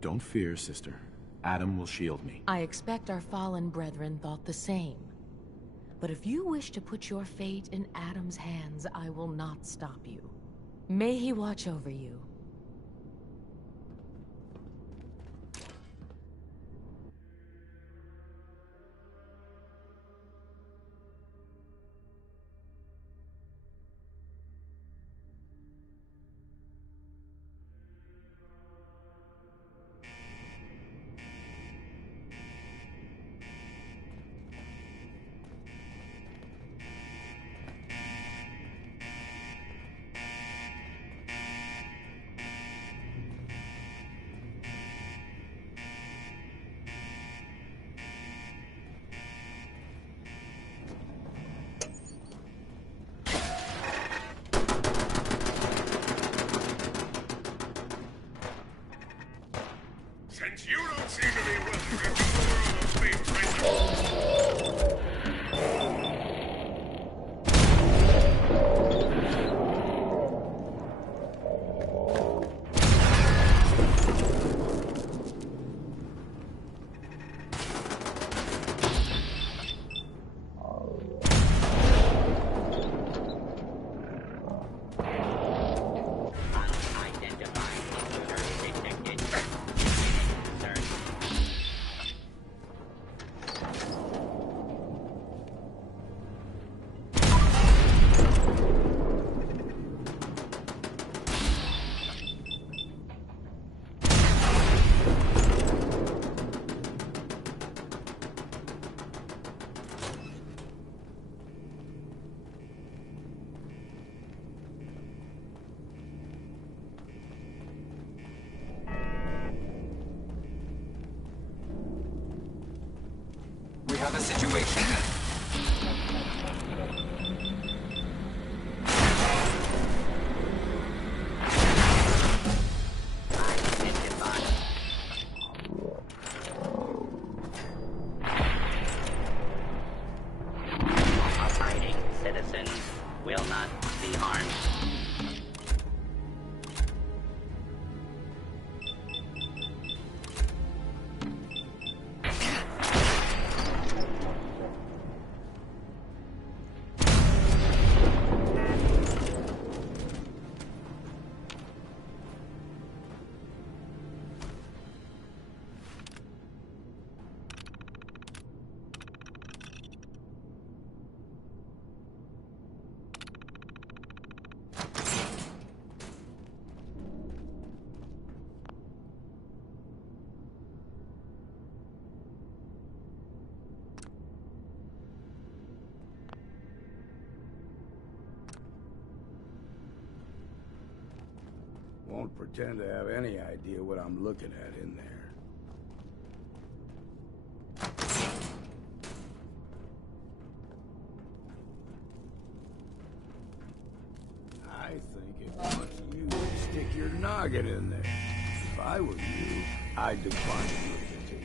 Don't fear, sister. Adam will shield me. I expect our fallen brethren thought the same. But if you wish to put your fate in Adam's hands, I will not stop you. May he watch over you. Since you don't seem to be willing to do the world a favor, We have a situation. Abiding citizens will not be harmed. Won't pretend to have any idea what I'm looking at in there. I think it wants you to stick your noggin in there. If I were you, I'd decline the invitation.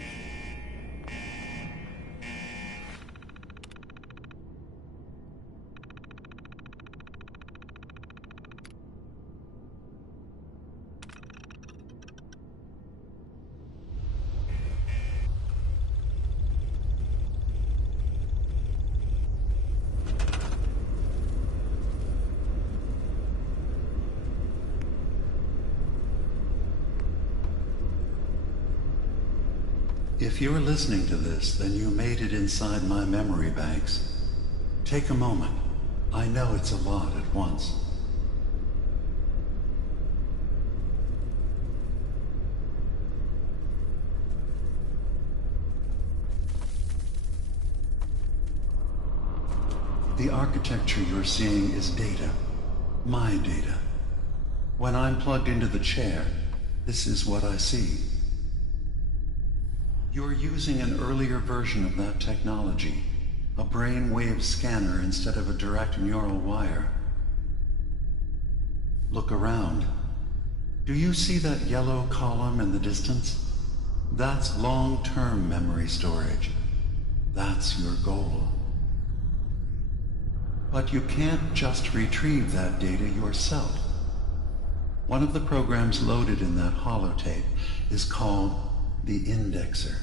If you're listening to this, then you made it inside my memory banks. Take a moment. I know it's a lot at once. The architecture you're seeing is data. My data. When I'm plugged into the chair, this is what I see. You're using an earlier version of that technology, a brainwave scanner instead of a direct neural wire. Look around. Do you see that yellow column in the distance? That's long-term memory storage. That's your goal. But you can't just retrieve that data yourself. One of the programs loaded in that holotape is called the Indexer.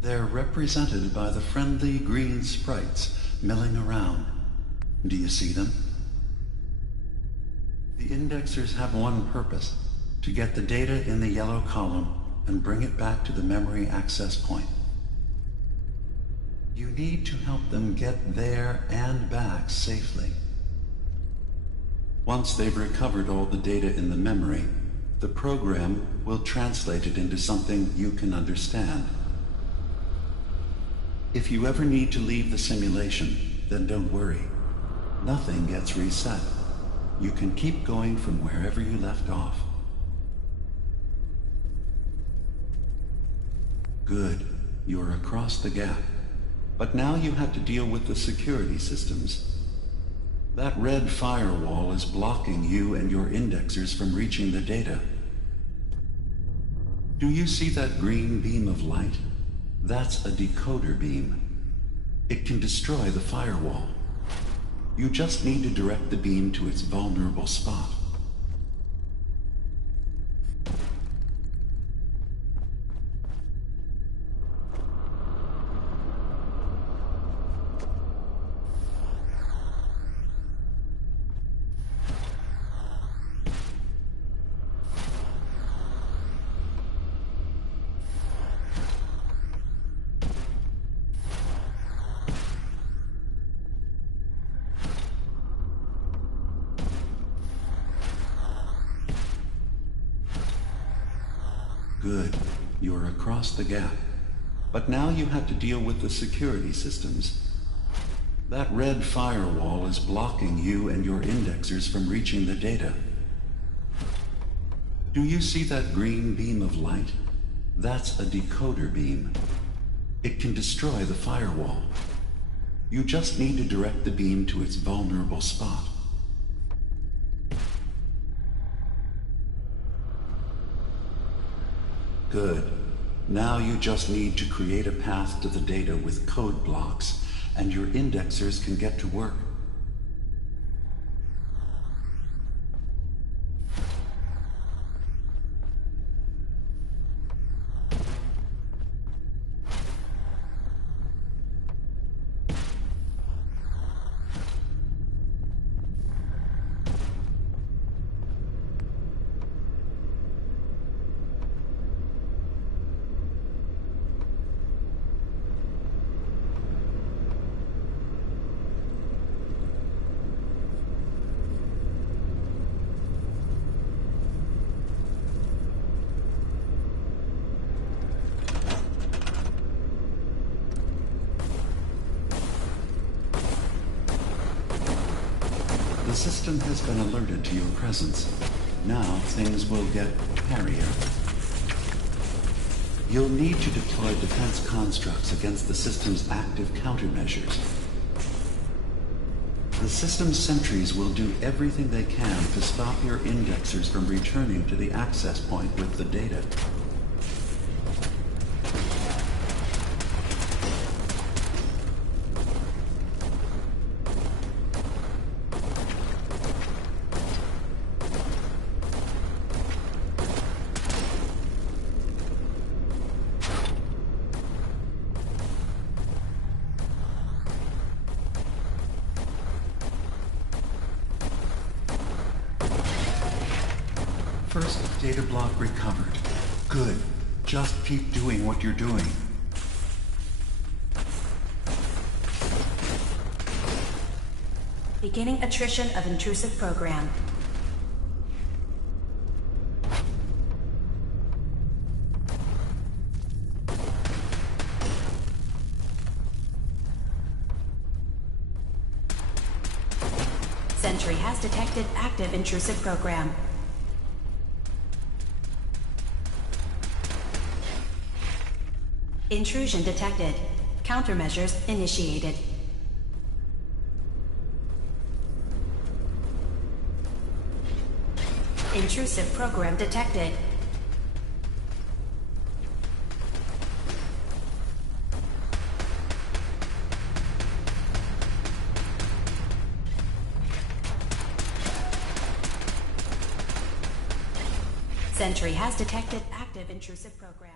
They're represented by the friendly green sprites milling around. Do you see them? The Indexers have one purpose: to get the data in the yellow column and bring it back to the memory access point. You need to help them get there and back safely. Once they've recovered all the data in the memory, the program will translate it into something you can understand. If you ever need to leave the simulation, then don't worry. Nothing gets reset. You can keep going from wherever you left off. Good. You're across the gap. But now you have to deal with the security systems. That red firewall is blocking you and your indexers from reaching the data. Do you see that green beam of light? That's a decoder beam. It can destroy the firewall. You just need to direct the beam to its vulnerable spot. Good. You're across the gap. But now you have to deal with the security systems. That red firewall is blocking you and your indexers from reaching the data. Do you see that green beam of light? That's a decoder beam. It can destroy the firewall. You just need to direct the beam to its vulnerable spot. Good. Now you just need to create a path to the data with code blocks, and your indexers can get to work. The system has been alerted to your presence. Now things will get hairier. You'll need to deploy defense constructs against the system's active countermeasures. The system's sentries will do everything they can to stop your indexers from returning to the access point with the data. First data block recovered. Good. Just keep doing what you're doing. Beginning attrition of intrusive program. Sentry has detected active intrusive program. Intrusion detected. Countermeasures initiated. Intrusive program detected. Sentry has detected active intrusive program.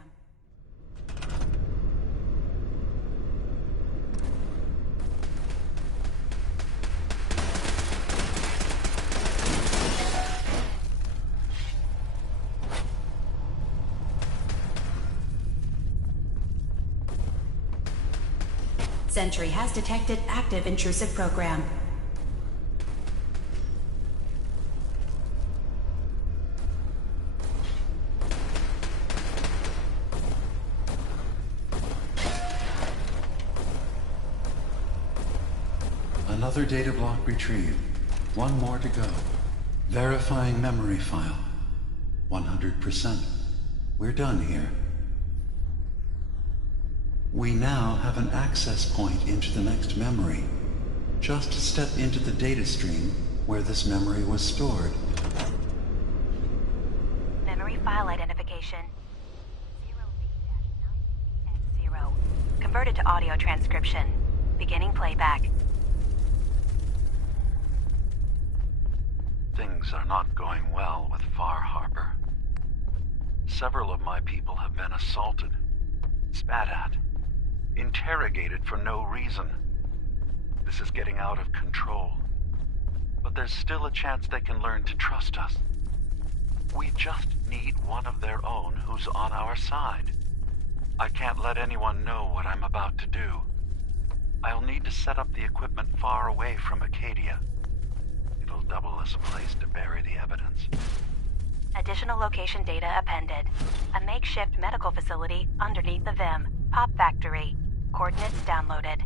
Sentry has detected active intrusive program. Another data block retrieved. One more to go. Verifying memory file. 100%. We're done here. We now have an access point into the next memory. Just step into the data stream where this memory was stored. Memory file identification. audio transcription. Beginning playback. Things are not going well with Far Harbor. Several of my people have been assaulted, spat at, interrogated for no reason. This is getting out of control. But there's still a chance they can learn to trust us. We just need one of their own who's on our side. I can't let anyone know what I'm about to do. I'll need to set up the equipment far away from Acadia. It'll double as a place to bury the evidence. Additional location data appended. A makeshift medical facility underneath the VIM. Pop Factory. Coordinates downloaded.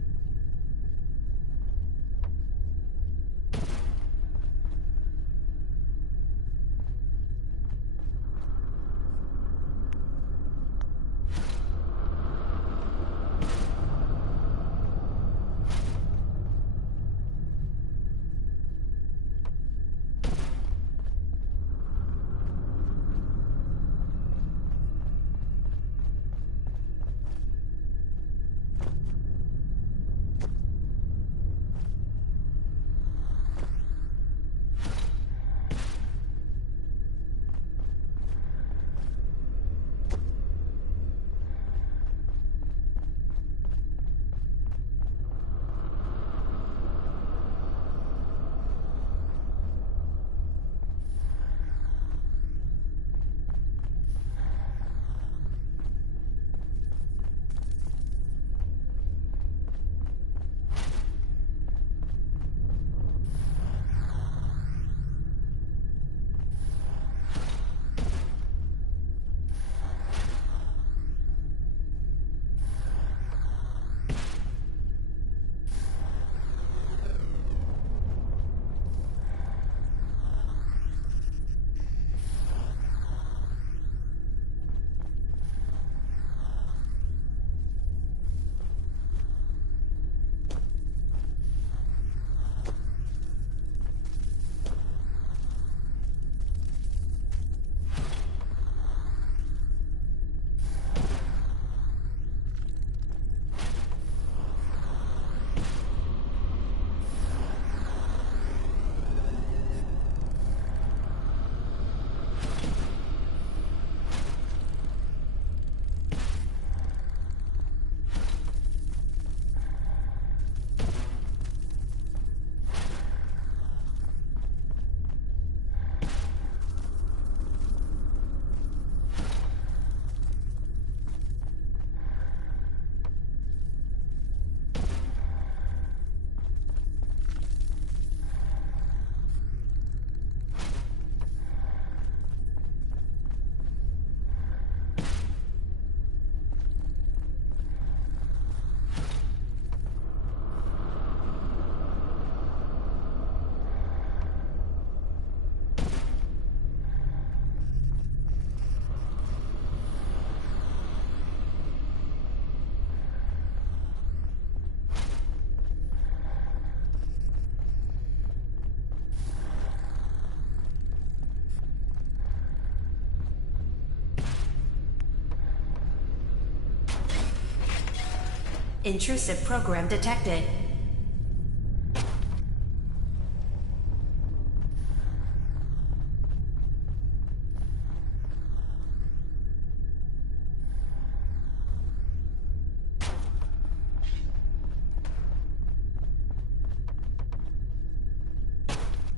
Intrusive program detected.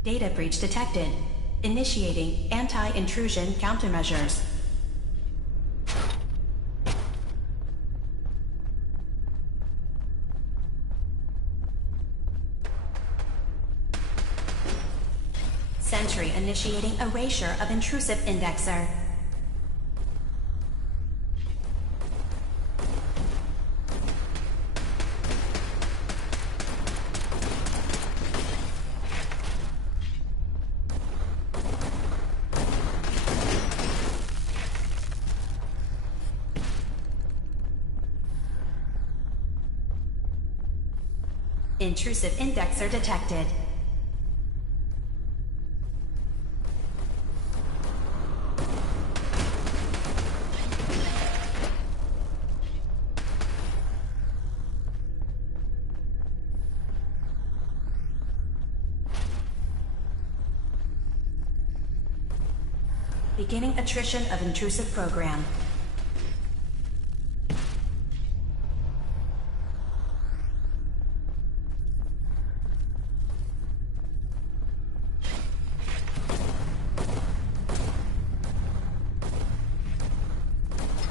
Data breach detected. Initiating anti-intrusion countermeasures. Sentry initiating erasure of intrusive indexer. Intrusive indexer detected. Beginning attrition of intrusive program.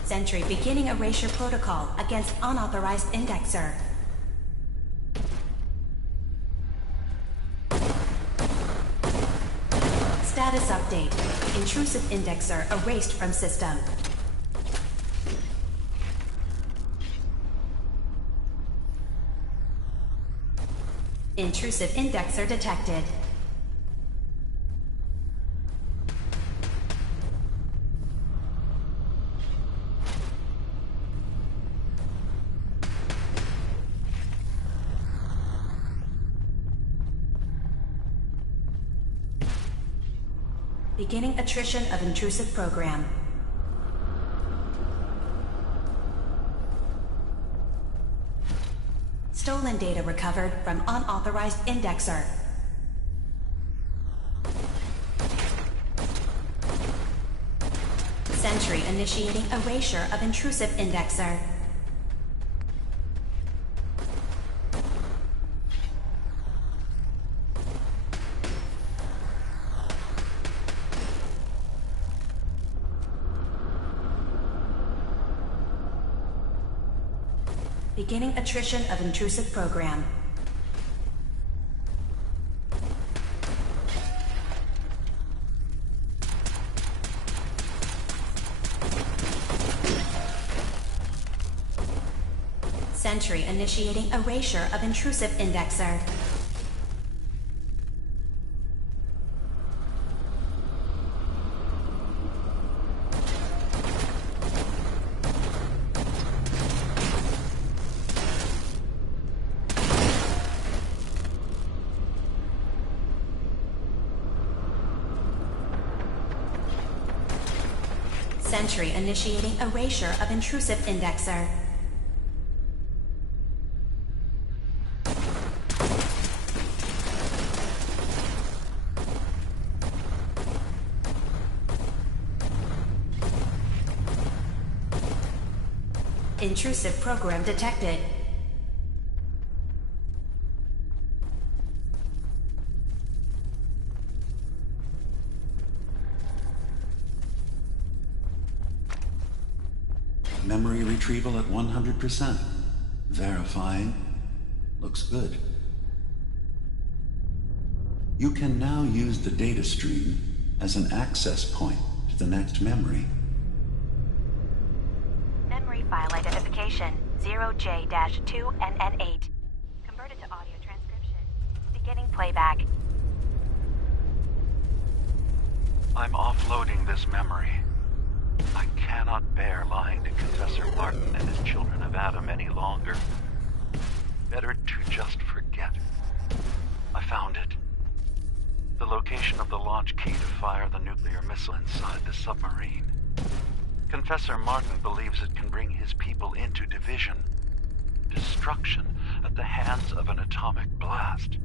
Sentry beginning erasure protocol against unauthorized indexer. Status update. Intrusive indexer erased from system. Intrusive indexer detected. Beginning attrition of intrusive program. Stolen data recovered from unauthorized indexer. Sentry initiating erasure of intrusive indexer. Beginning attrition of intrusive program. Sentry initiating erasure of intrusive indexer. Sentry initiating erasure of intrusive indexer. Intrusive program detected. Memory retrieval at 100%. Verifying. Looks good. You can now use the data stream as an access point to the next memory. Memory file identification 0J-2NN8. Converted to audio transcription. Beginning playback. I'm offloading this memory. I cannot bear lying to Confessor Martin and his children of Adam any longer. Better to just forget. I found it. The location of the launch key to fire the nuclear missile inside the submarine. Confessor Martin believes it can bring his people into division. Destruction at the hands of an atomic blast.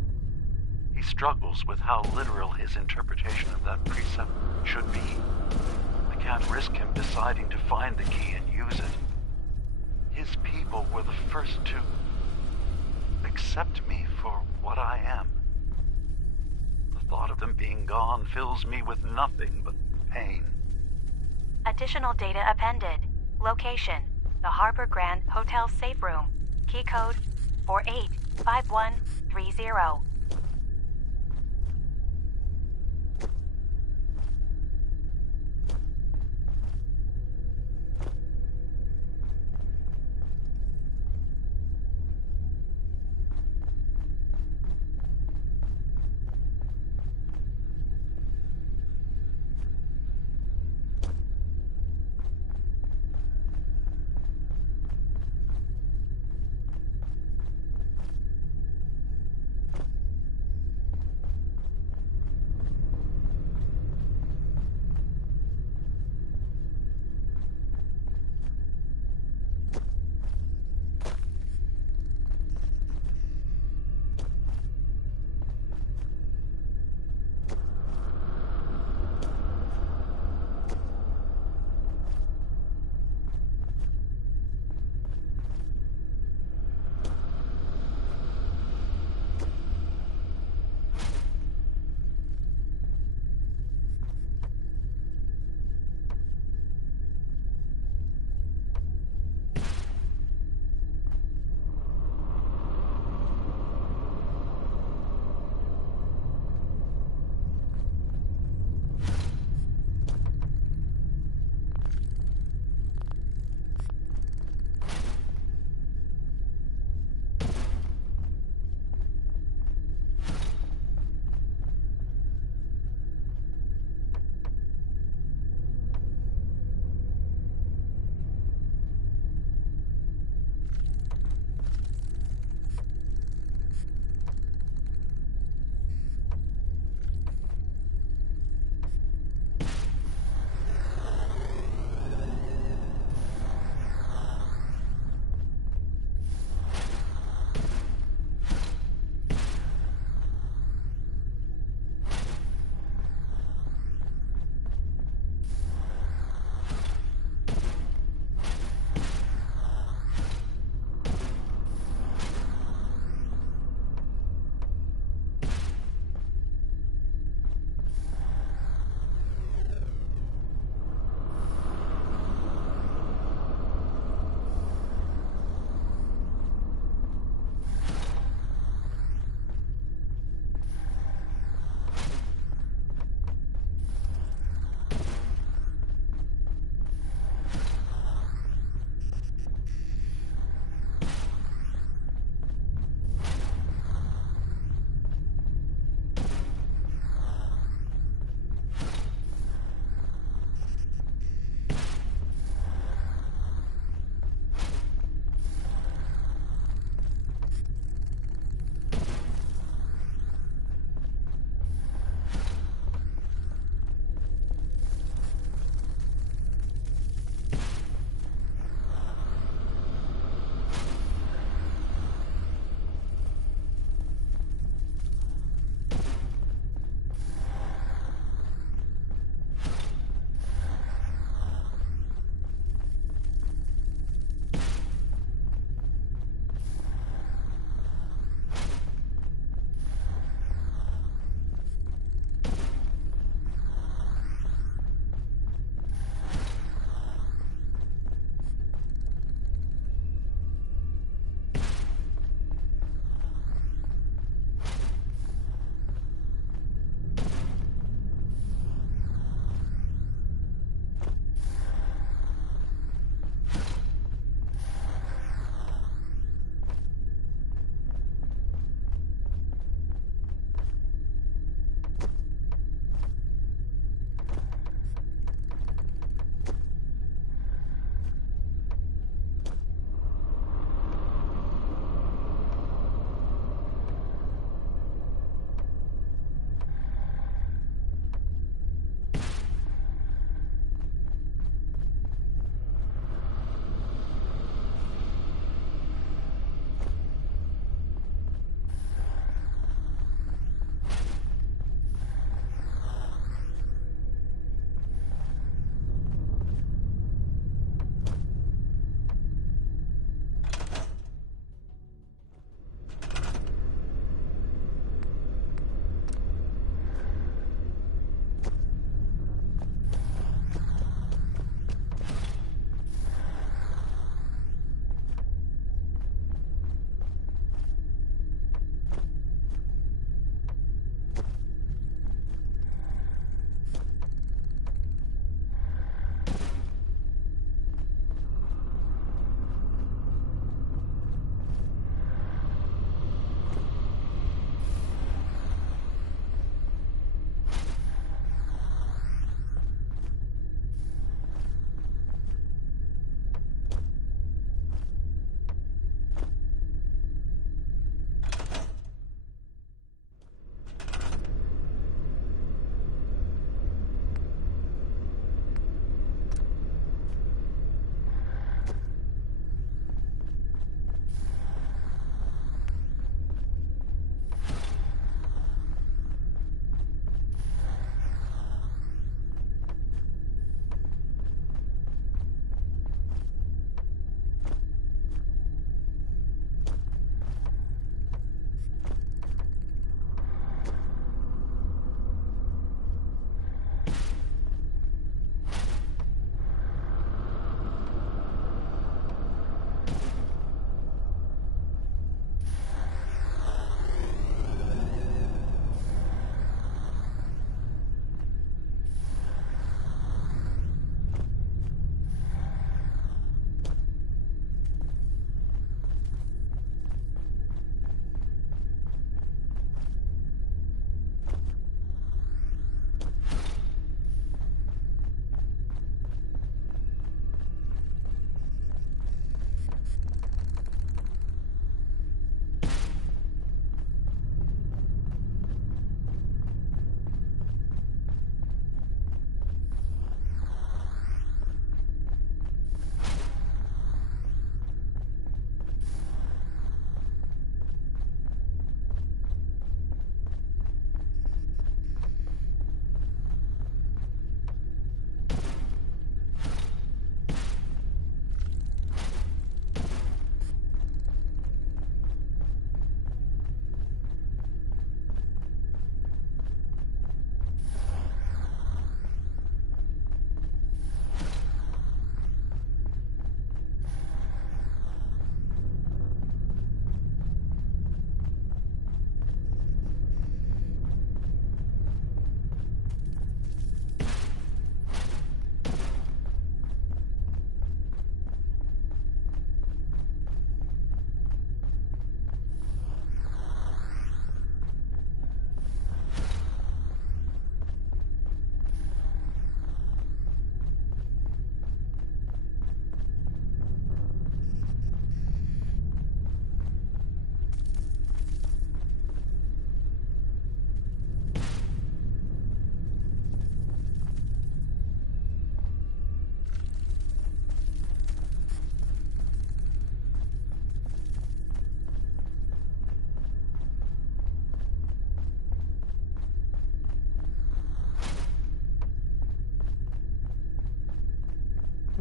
He struggles with how literal his interpretation of that precept should be. I can't risk him deciding to find the key and use it. His people were the first to accept me for what I am. The thought of them being gone fills me with nothing but pain. Additional data appended. Location: the Harbor Grand Hotel safe room. Key code 485130.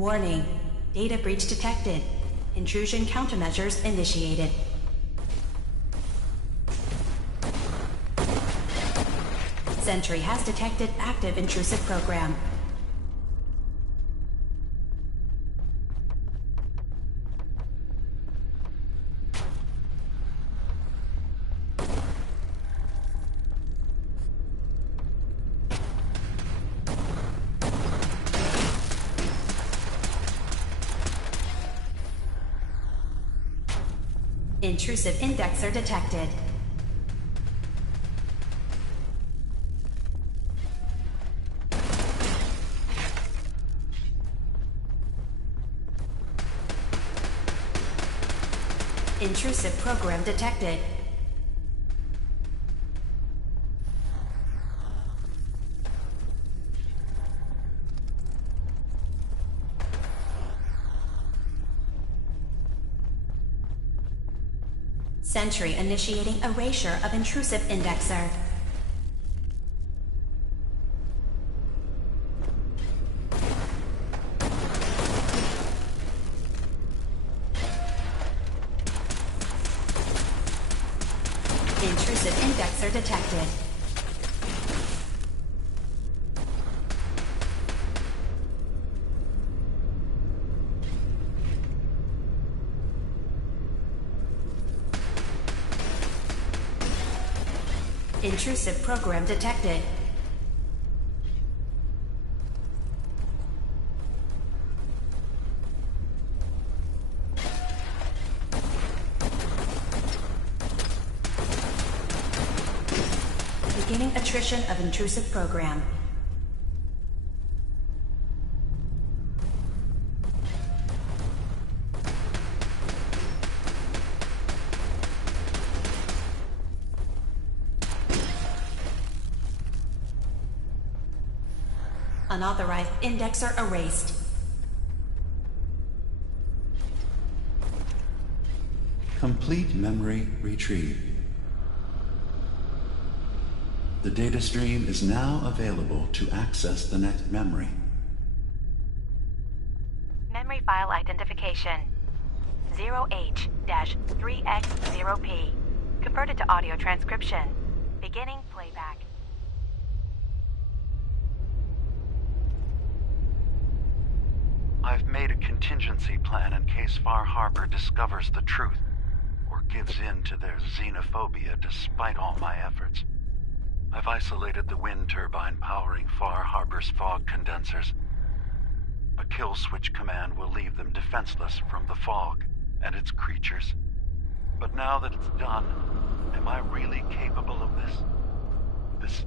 Warning. Data breach detected. Intrusion countermeasures initiated. Sentry has detected active intrusive program. Intrusive indexer detected. Intrusive program detected. Sentry initiating erasure of intrusive indexer. Intrusive indexer detected. Intrusive program detected. Beginning attrition of intrusive program. Unauthorized indexer erased. Complete memory retrieved. The data stream is now available to access the next memory. Memory file identification 0H-3X0P. Converted to audio transcription. Beginning playback. I've made a contingency plan in case Far Harbor discovers the truth, or gives in to their xenophobia despite all my efforts. I've isolated the wind turbine powering Far Harbor's fog condensers. A kill switch command will leave them defenseless from the fog and its creatures. But now that it's done, am I really capable of this? This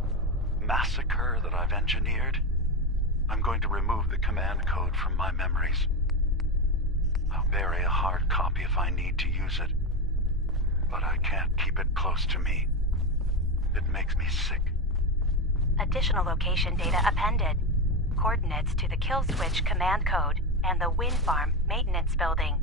massacre that I've engineered? I'm going to remove the command code from my memories. I'll bury a hard copy if I need to use it. But I can't keep it close to me. It makes me sick. Additional location data appended. Coordinates to the kill switch command code and the wind farm maintenance building.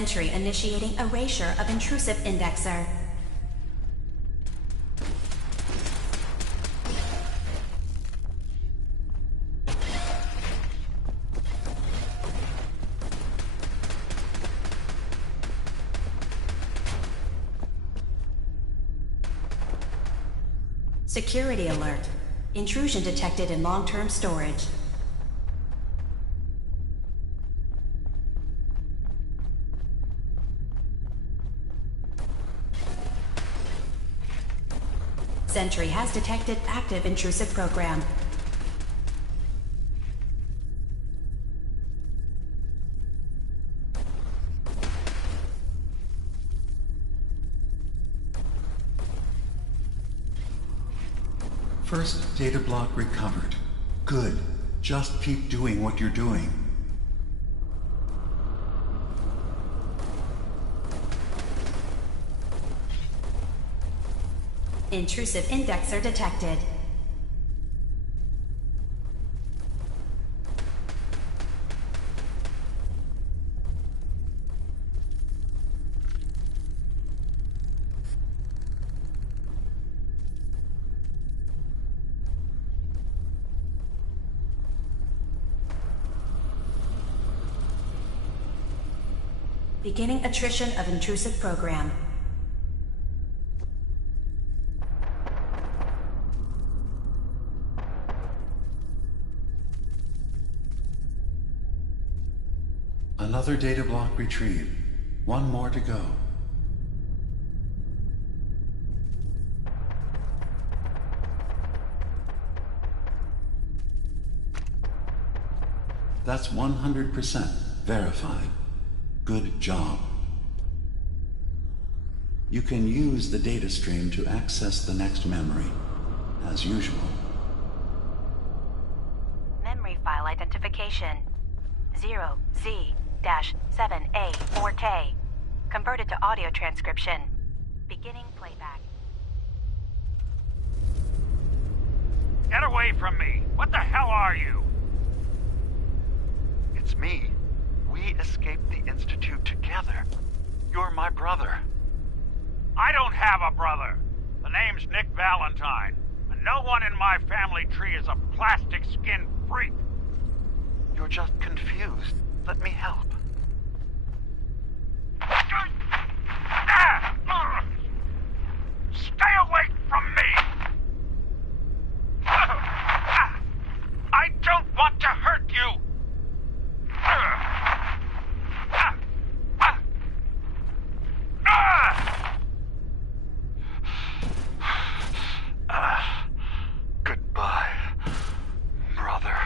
Sentry initiating erasure of intrusive indexer. Security alert. Intrusion detected in long-term storage. Sentry has detected active intrusive program. First data block recovered. Good. Just keep doing what you're doing. Intrusive indexer detected. Beginning attrition of intrusive program. Another data block retrieved. One more to go. That's 100% verified. Good job. You can use the data stream to access the next memory, as usual. Memory file identification 0Z-7A4K. Converted to audio transcription. Beginning playback. Get away from me! What the hell are you? It's me. We escaped the Institute together. You're my brother. I don't have a brother. The name's Nick Valentine, and no one in my family tree is a plastic skin freak. You're just confused. Let me help. Stay away from me! I don't want to hurt you! Goodbye, brother.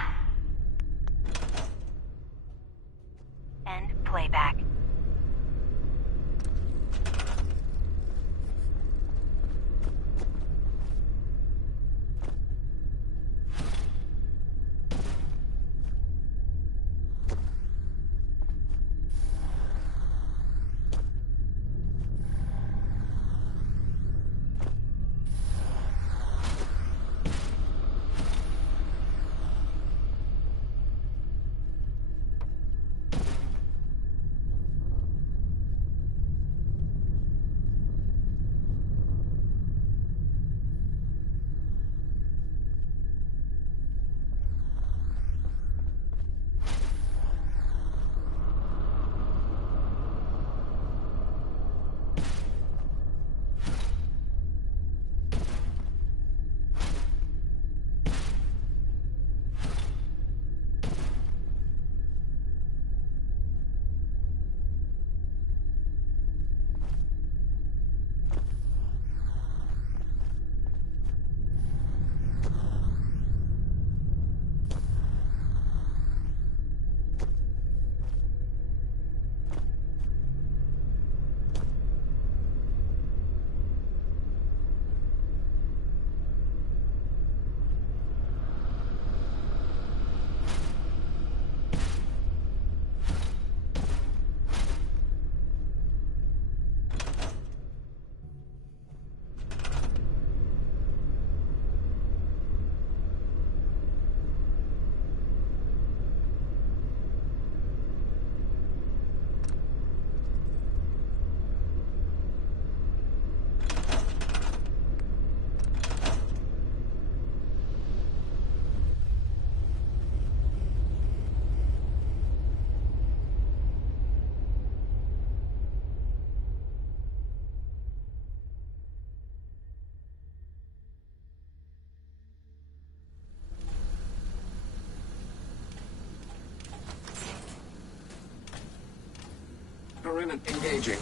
We're in it. Engaging.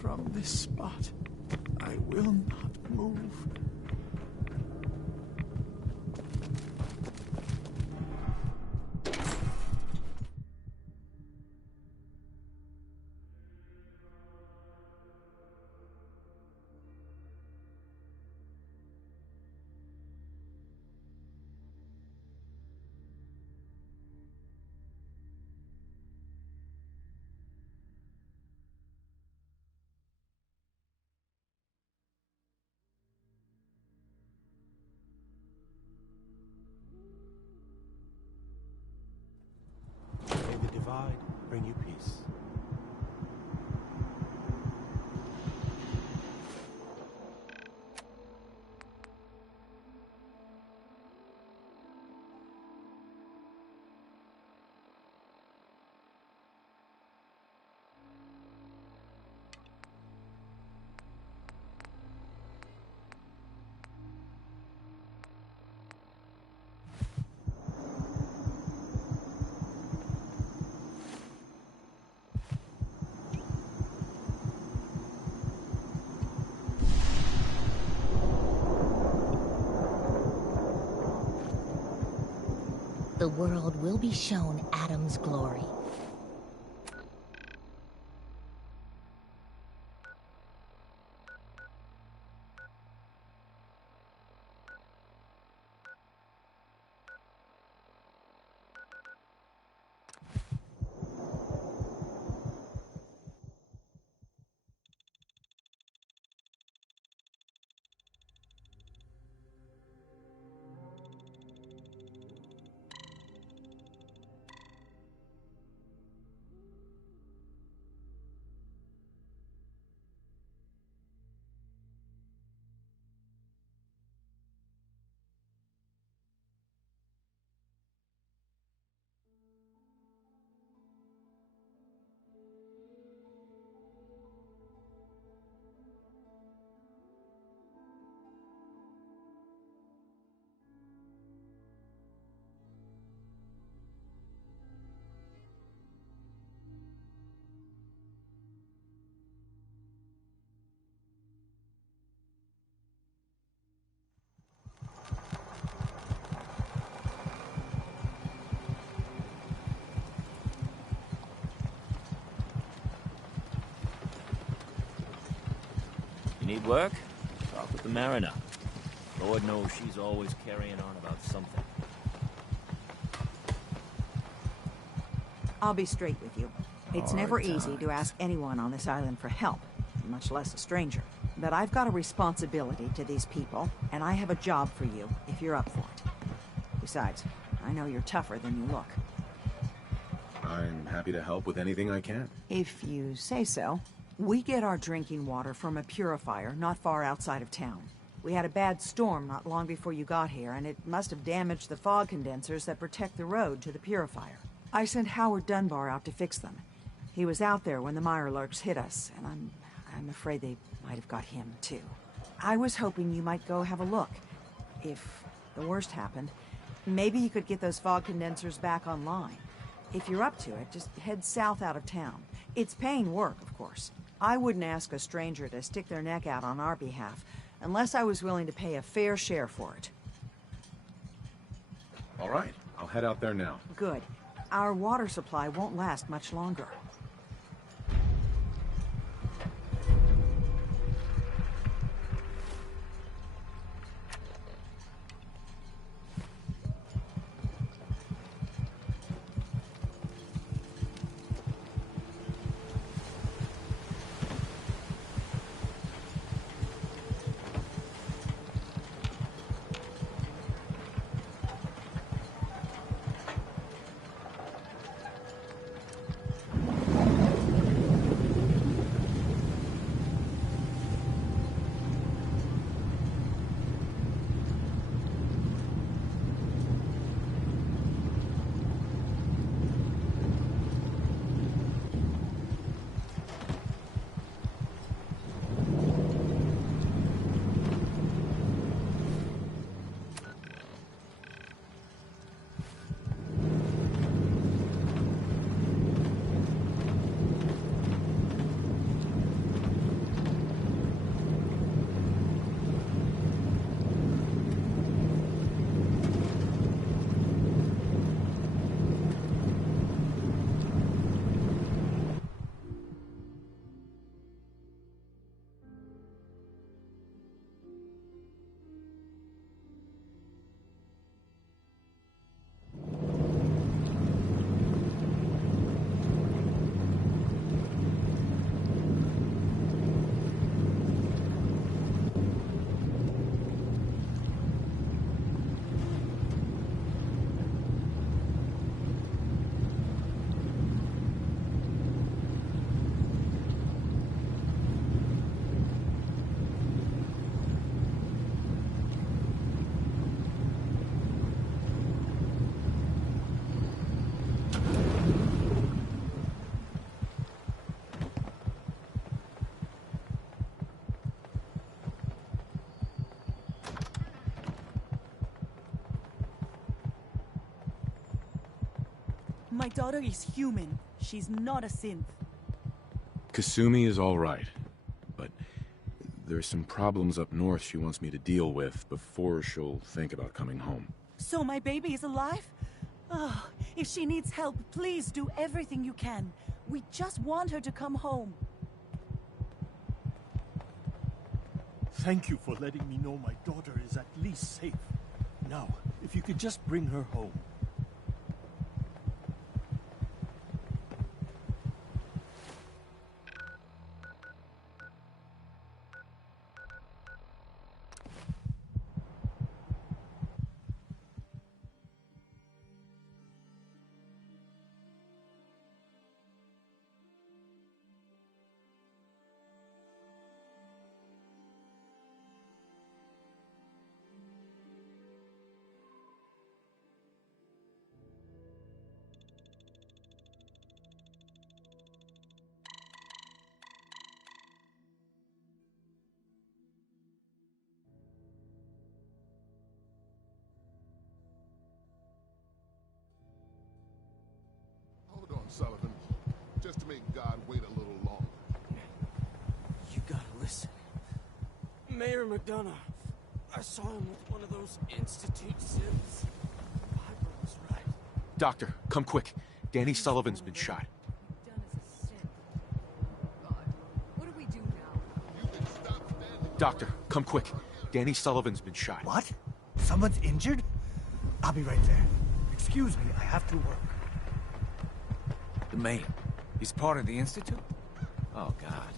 From this spot, I will not move. Bring you peace. The world will be shown Adam's glory. Need work? Talk with the Mariner. Lord knows she's always carrying on about something. I'll be straight with you. It's never easy to ask anyone on this island for help, much less a stranger. But I've got a responsibility to these people, and I have a job for you, if you're up for it. Besides, I know you're tougher than you look. I'm happy to help with anything I can. If you say so. We get our drinking water from a purifier not far outside of town. We had a bad storm not long before you got here, and it must have damaged the fog condensers that protect the road to the purifier. I sent Howard Dunbar out to fix them. He was out there when the Mirelurks hit us, and I'm afraid they might have got him, too. I was hoping you might go have a look. If the worst happened, maybe you could get those fog condensers back online. If you're up to it, just head south out of town. It's paying work, of course. I wouldn't ask a stranger to stick their neck out on our behalf, unless I was willing to pay a fair share for it. All right, I'll head out there now. Good. Our water supply won't last much longer. My daughter is human. She's not a synth. Kasumi is all right, but there's some problems up north she wants me to deal with before she'll think about coming home. So my baby is alive? Oh, if she needs help, please do everything you can. We just want her to come home. Thank you for letting me know my daughter is at least safe. Now, if you could just bring her home. Sullivan, just to make God wait a little longer. You gotta listen. Mayor McDonough, I saw him with one of those Institute synths. Piper was right. Doctor, come quick. Danny Sullivan's been shot. What do we do now? Doctor, come quick. Danny Sullivan's been shot. What? Someone's injured? I'll be right there. Excuse me, I have to work. The mayor. He's part of the Institute? Oh, God.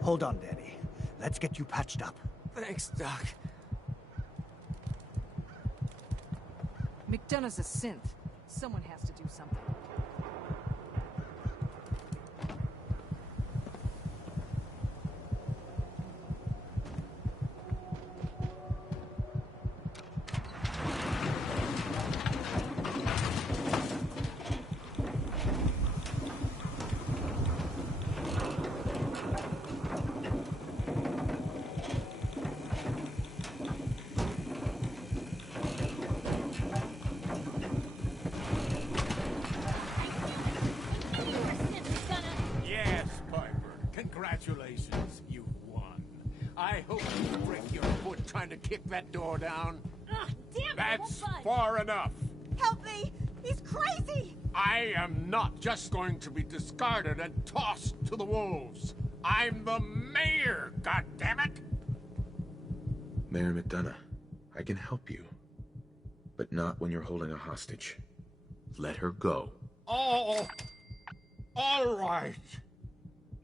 Hold on, Danny. Let's get you patched up. Thanks, Doc. McDonough's a synth. Someone has to do something. Yes, Piper. Congratulations, you've won. I hope you break your foot trying to kick that door down. Ugh, damn it! That's far enough. Help me! He's crazy! I am not just going to be discarded and tossed to the wolves. I'm the mayor, goddammit! Mayor McDonough, I can help you. But not when you're holding a hostage. Let her go. Oh, all right.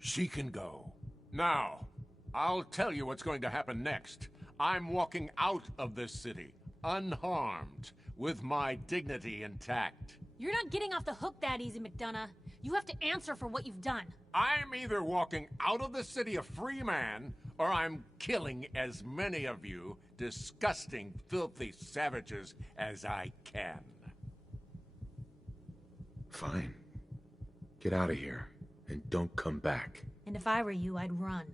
She can go. Now, I'll tell you what's going to happen next. I'm walking out of this city, unharmed, with my dignity intact. You're not getting off the hook that easy, McDonough. You have to answer for what you've done. I'm either walking out of the city a free man, or I'm killing as many of you disgusting, filthy savages as I can. Fine. Get out of here, and don't come back. And if I were you, I'd run.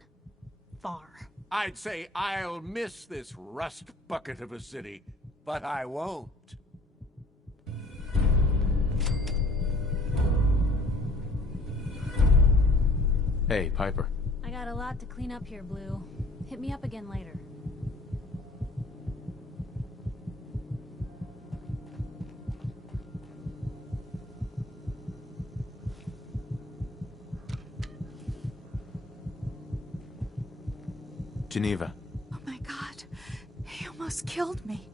Far. I'd say I'll miss this rust bucket of a city, but I won't. Hey, Piper. I got a lot to clean up here, Blue. Hit me up again later. Geneva. Oh my god. He almost killed me.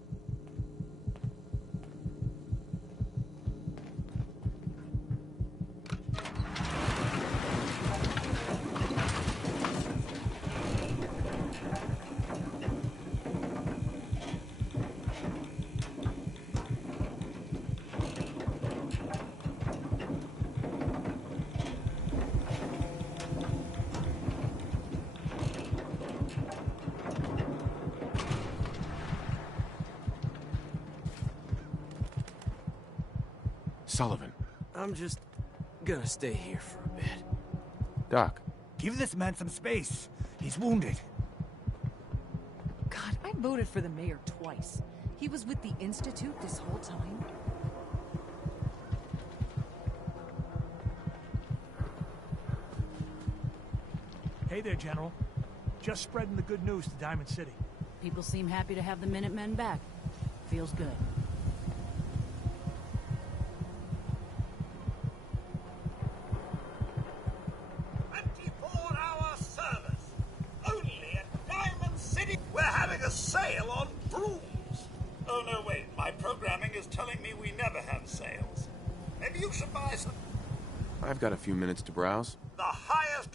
Sullivan. I'm just gonna stay here for a bit. Doc. Give this man some space. He's wounded. God, I voted for the mayor twice. He was with the Institute this whole time. Hey there, General. Just spreading the good news to Diamond City. People seem happy to have the Minutemen back. Feels good. Sale on brooms. Oh, no, wait. My programming is telling me we never have sales. Maybe you should buy some. I've got a few minutes to browse. The highest...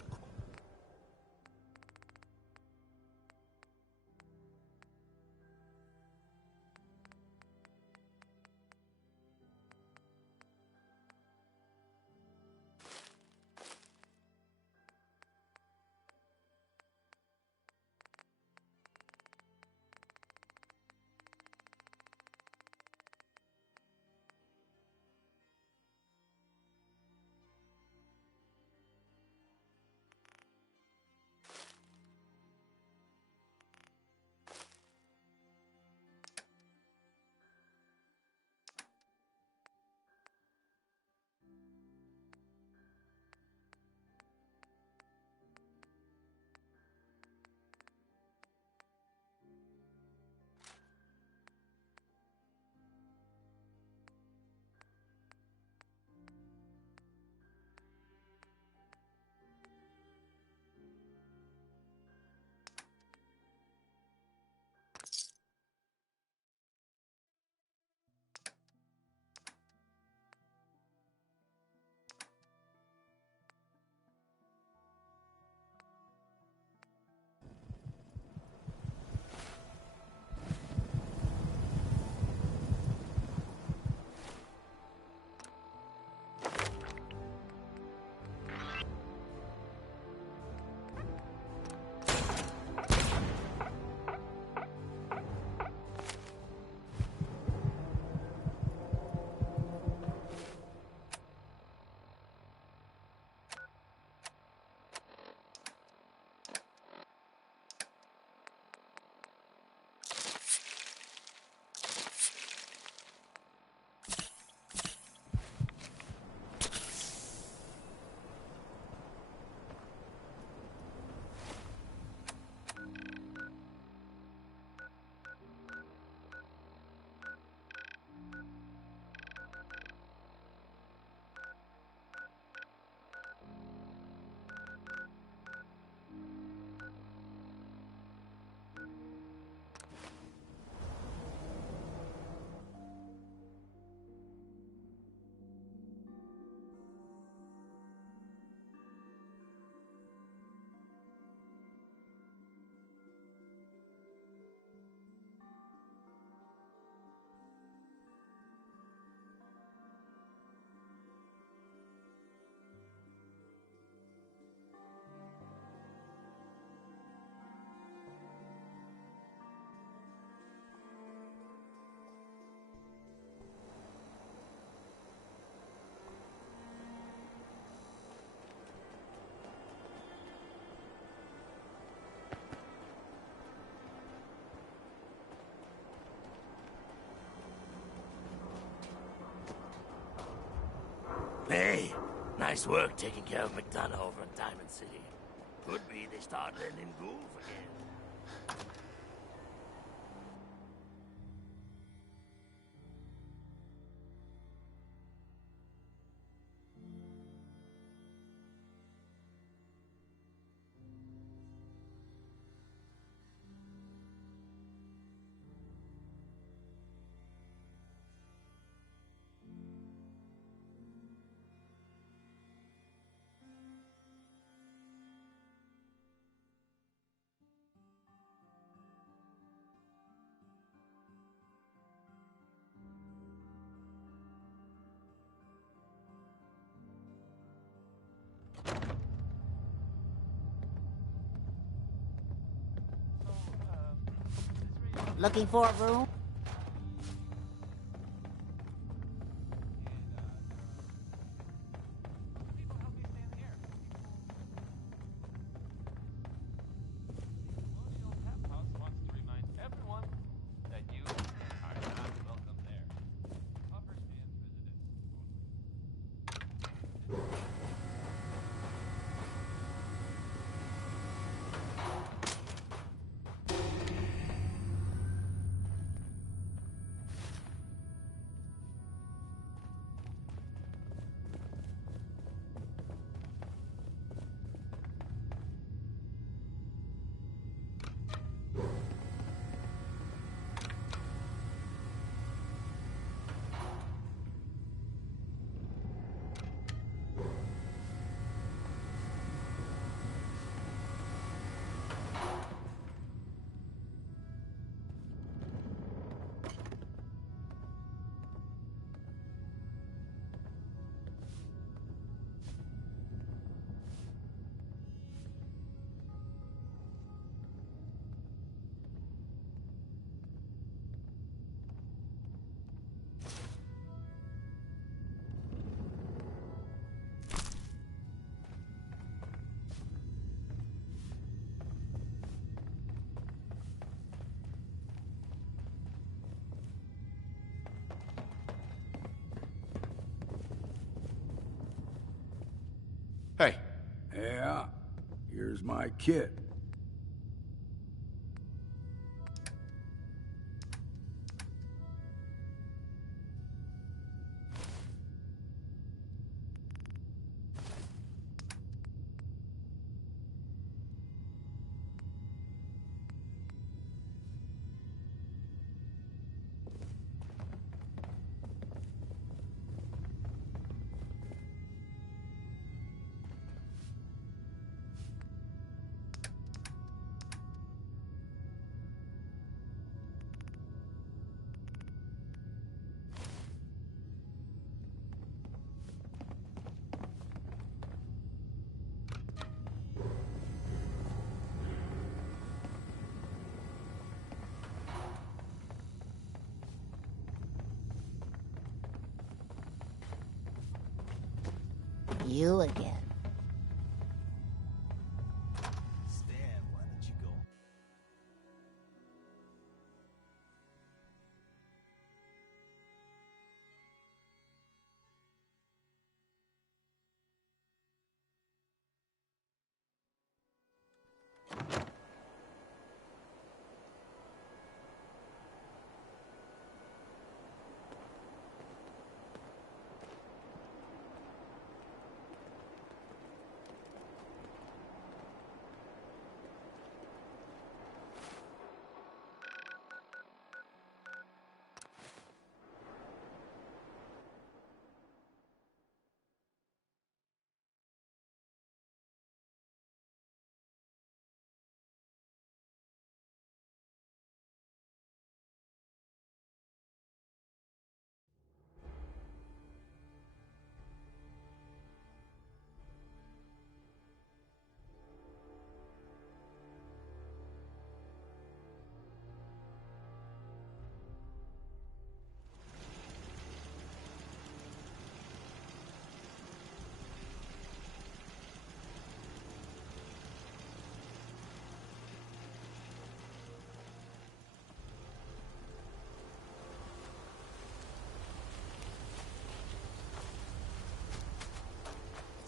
Nice work taking care of McDonough over in Diamond City. Could be they start letting in Gould again. Looking for a room? Hey. Yeah, here's my kit. You again. Stan, why don't you go?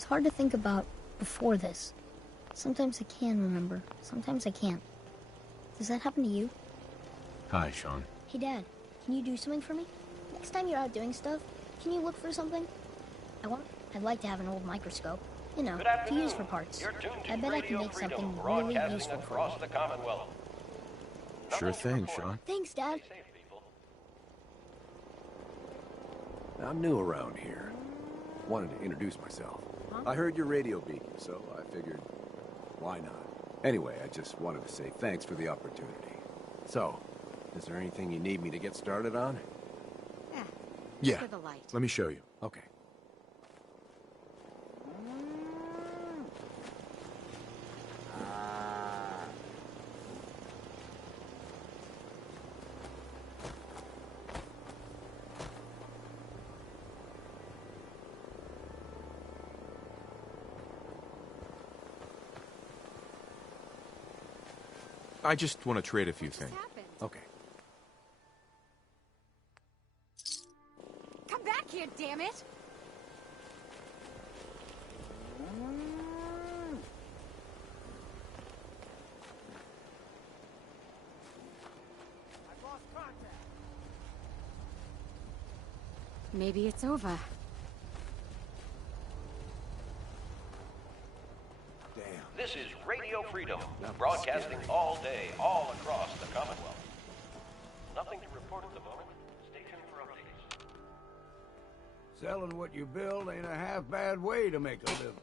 hard to think about before this. Sometimes I can remember, sometimes I can't. Does that happen to you? Hi, Sean. Hey, Dad, can you do something for me? Next time you're out doing stuff, can you look for something? I'd like to have an old microscope. You know, to use for parts. I bet I can make something really useful for you. The Commonwealth. Sure thing, Sean. Thanks, Dad. I'm new around here. Wanted to introduce myself. I heard your radio beacon, so I figured, why not? Anyway, I just wanted to say thanks for the opportunity. So, is there anything you need me to get started on? Yeah. Let me show you. Okay. I just want to trade a few things. Okay. Come back here, damn it! Maybe it's over. This is Radio Freedom, broadcasting all day, all across the Commonwealth. Nothing to report at the moment. Stay tuned for updates. Selling what you build ain't a half bad way to make a living.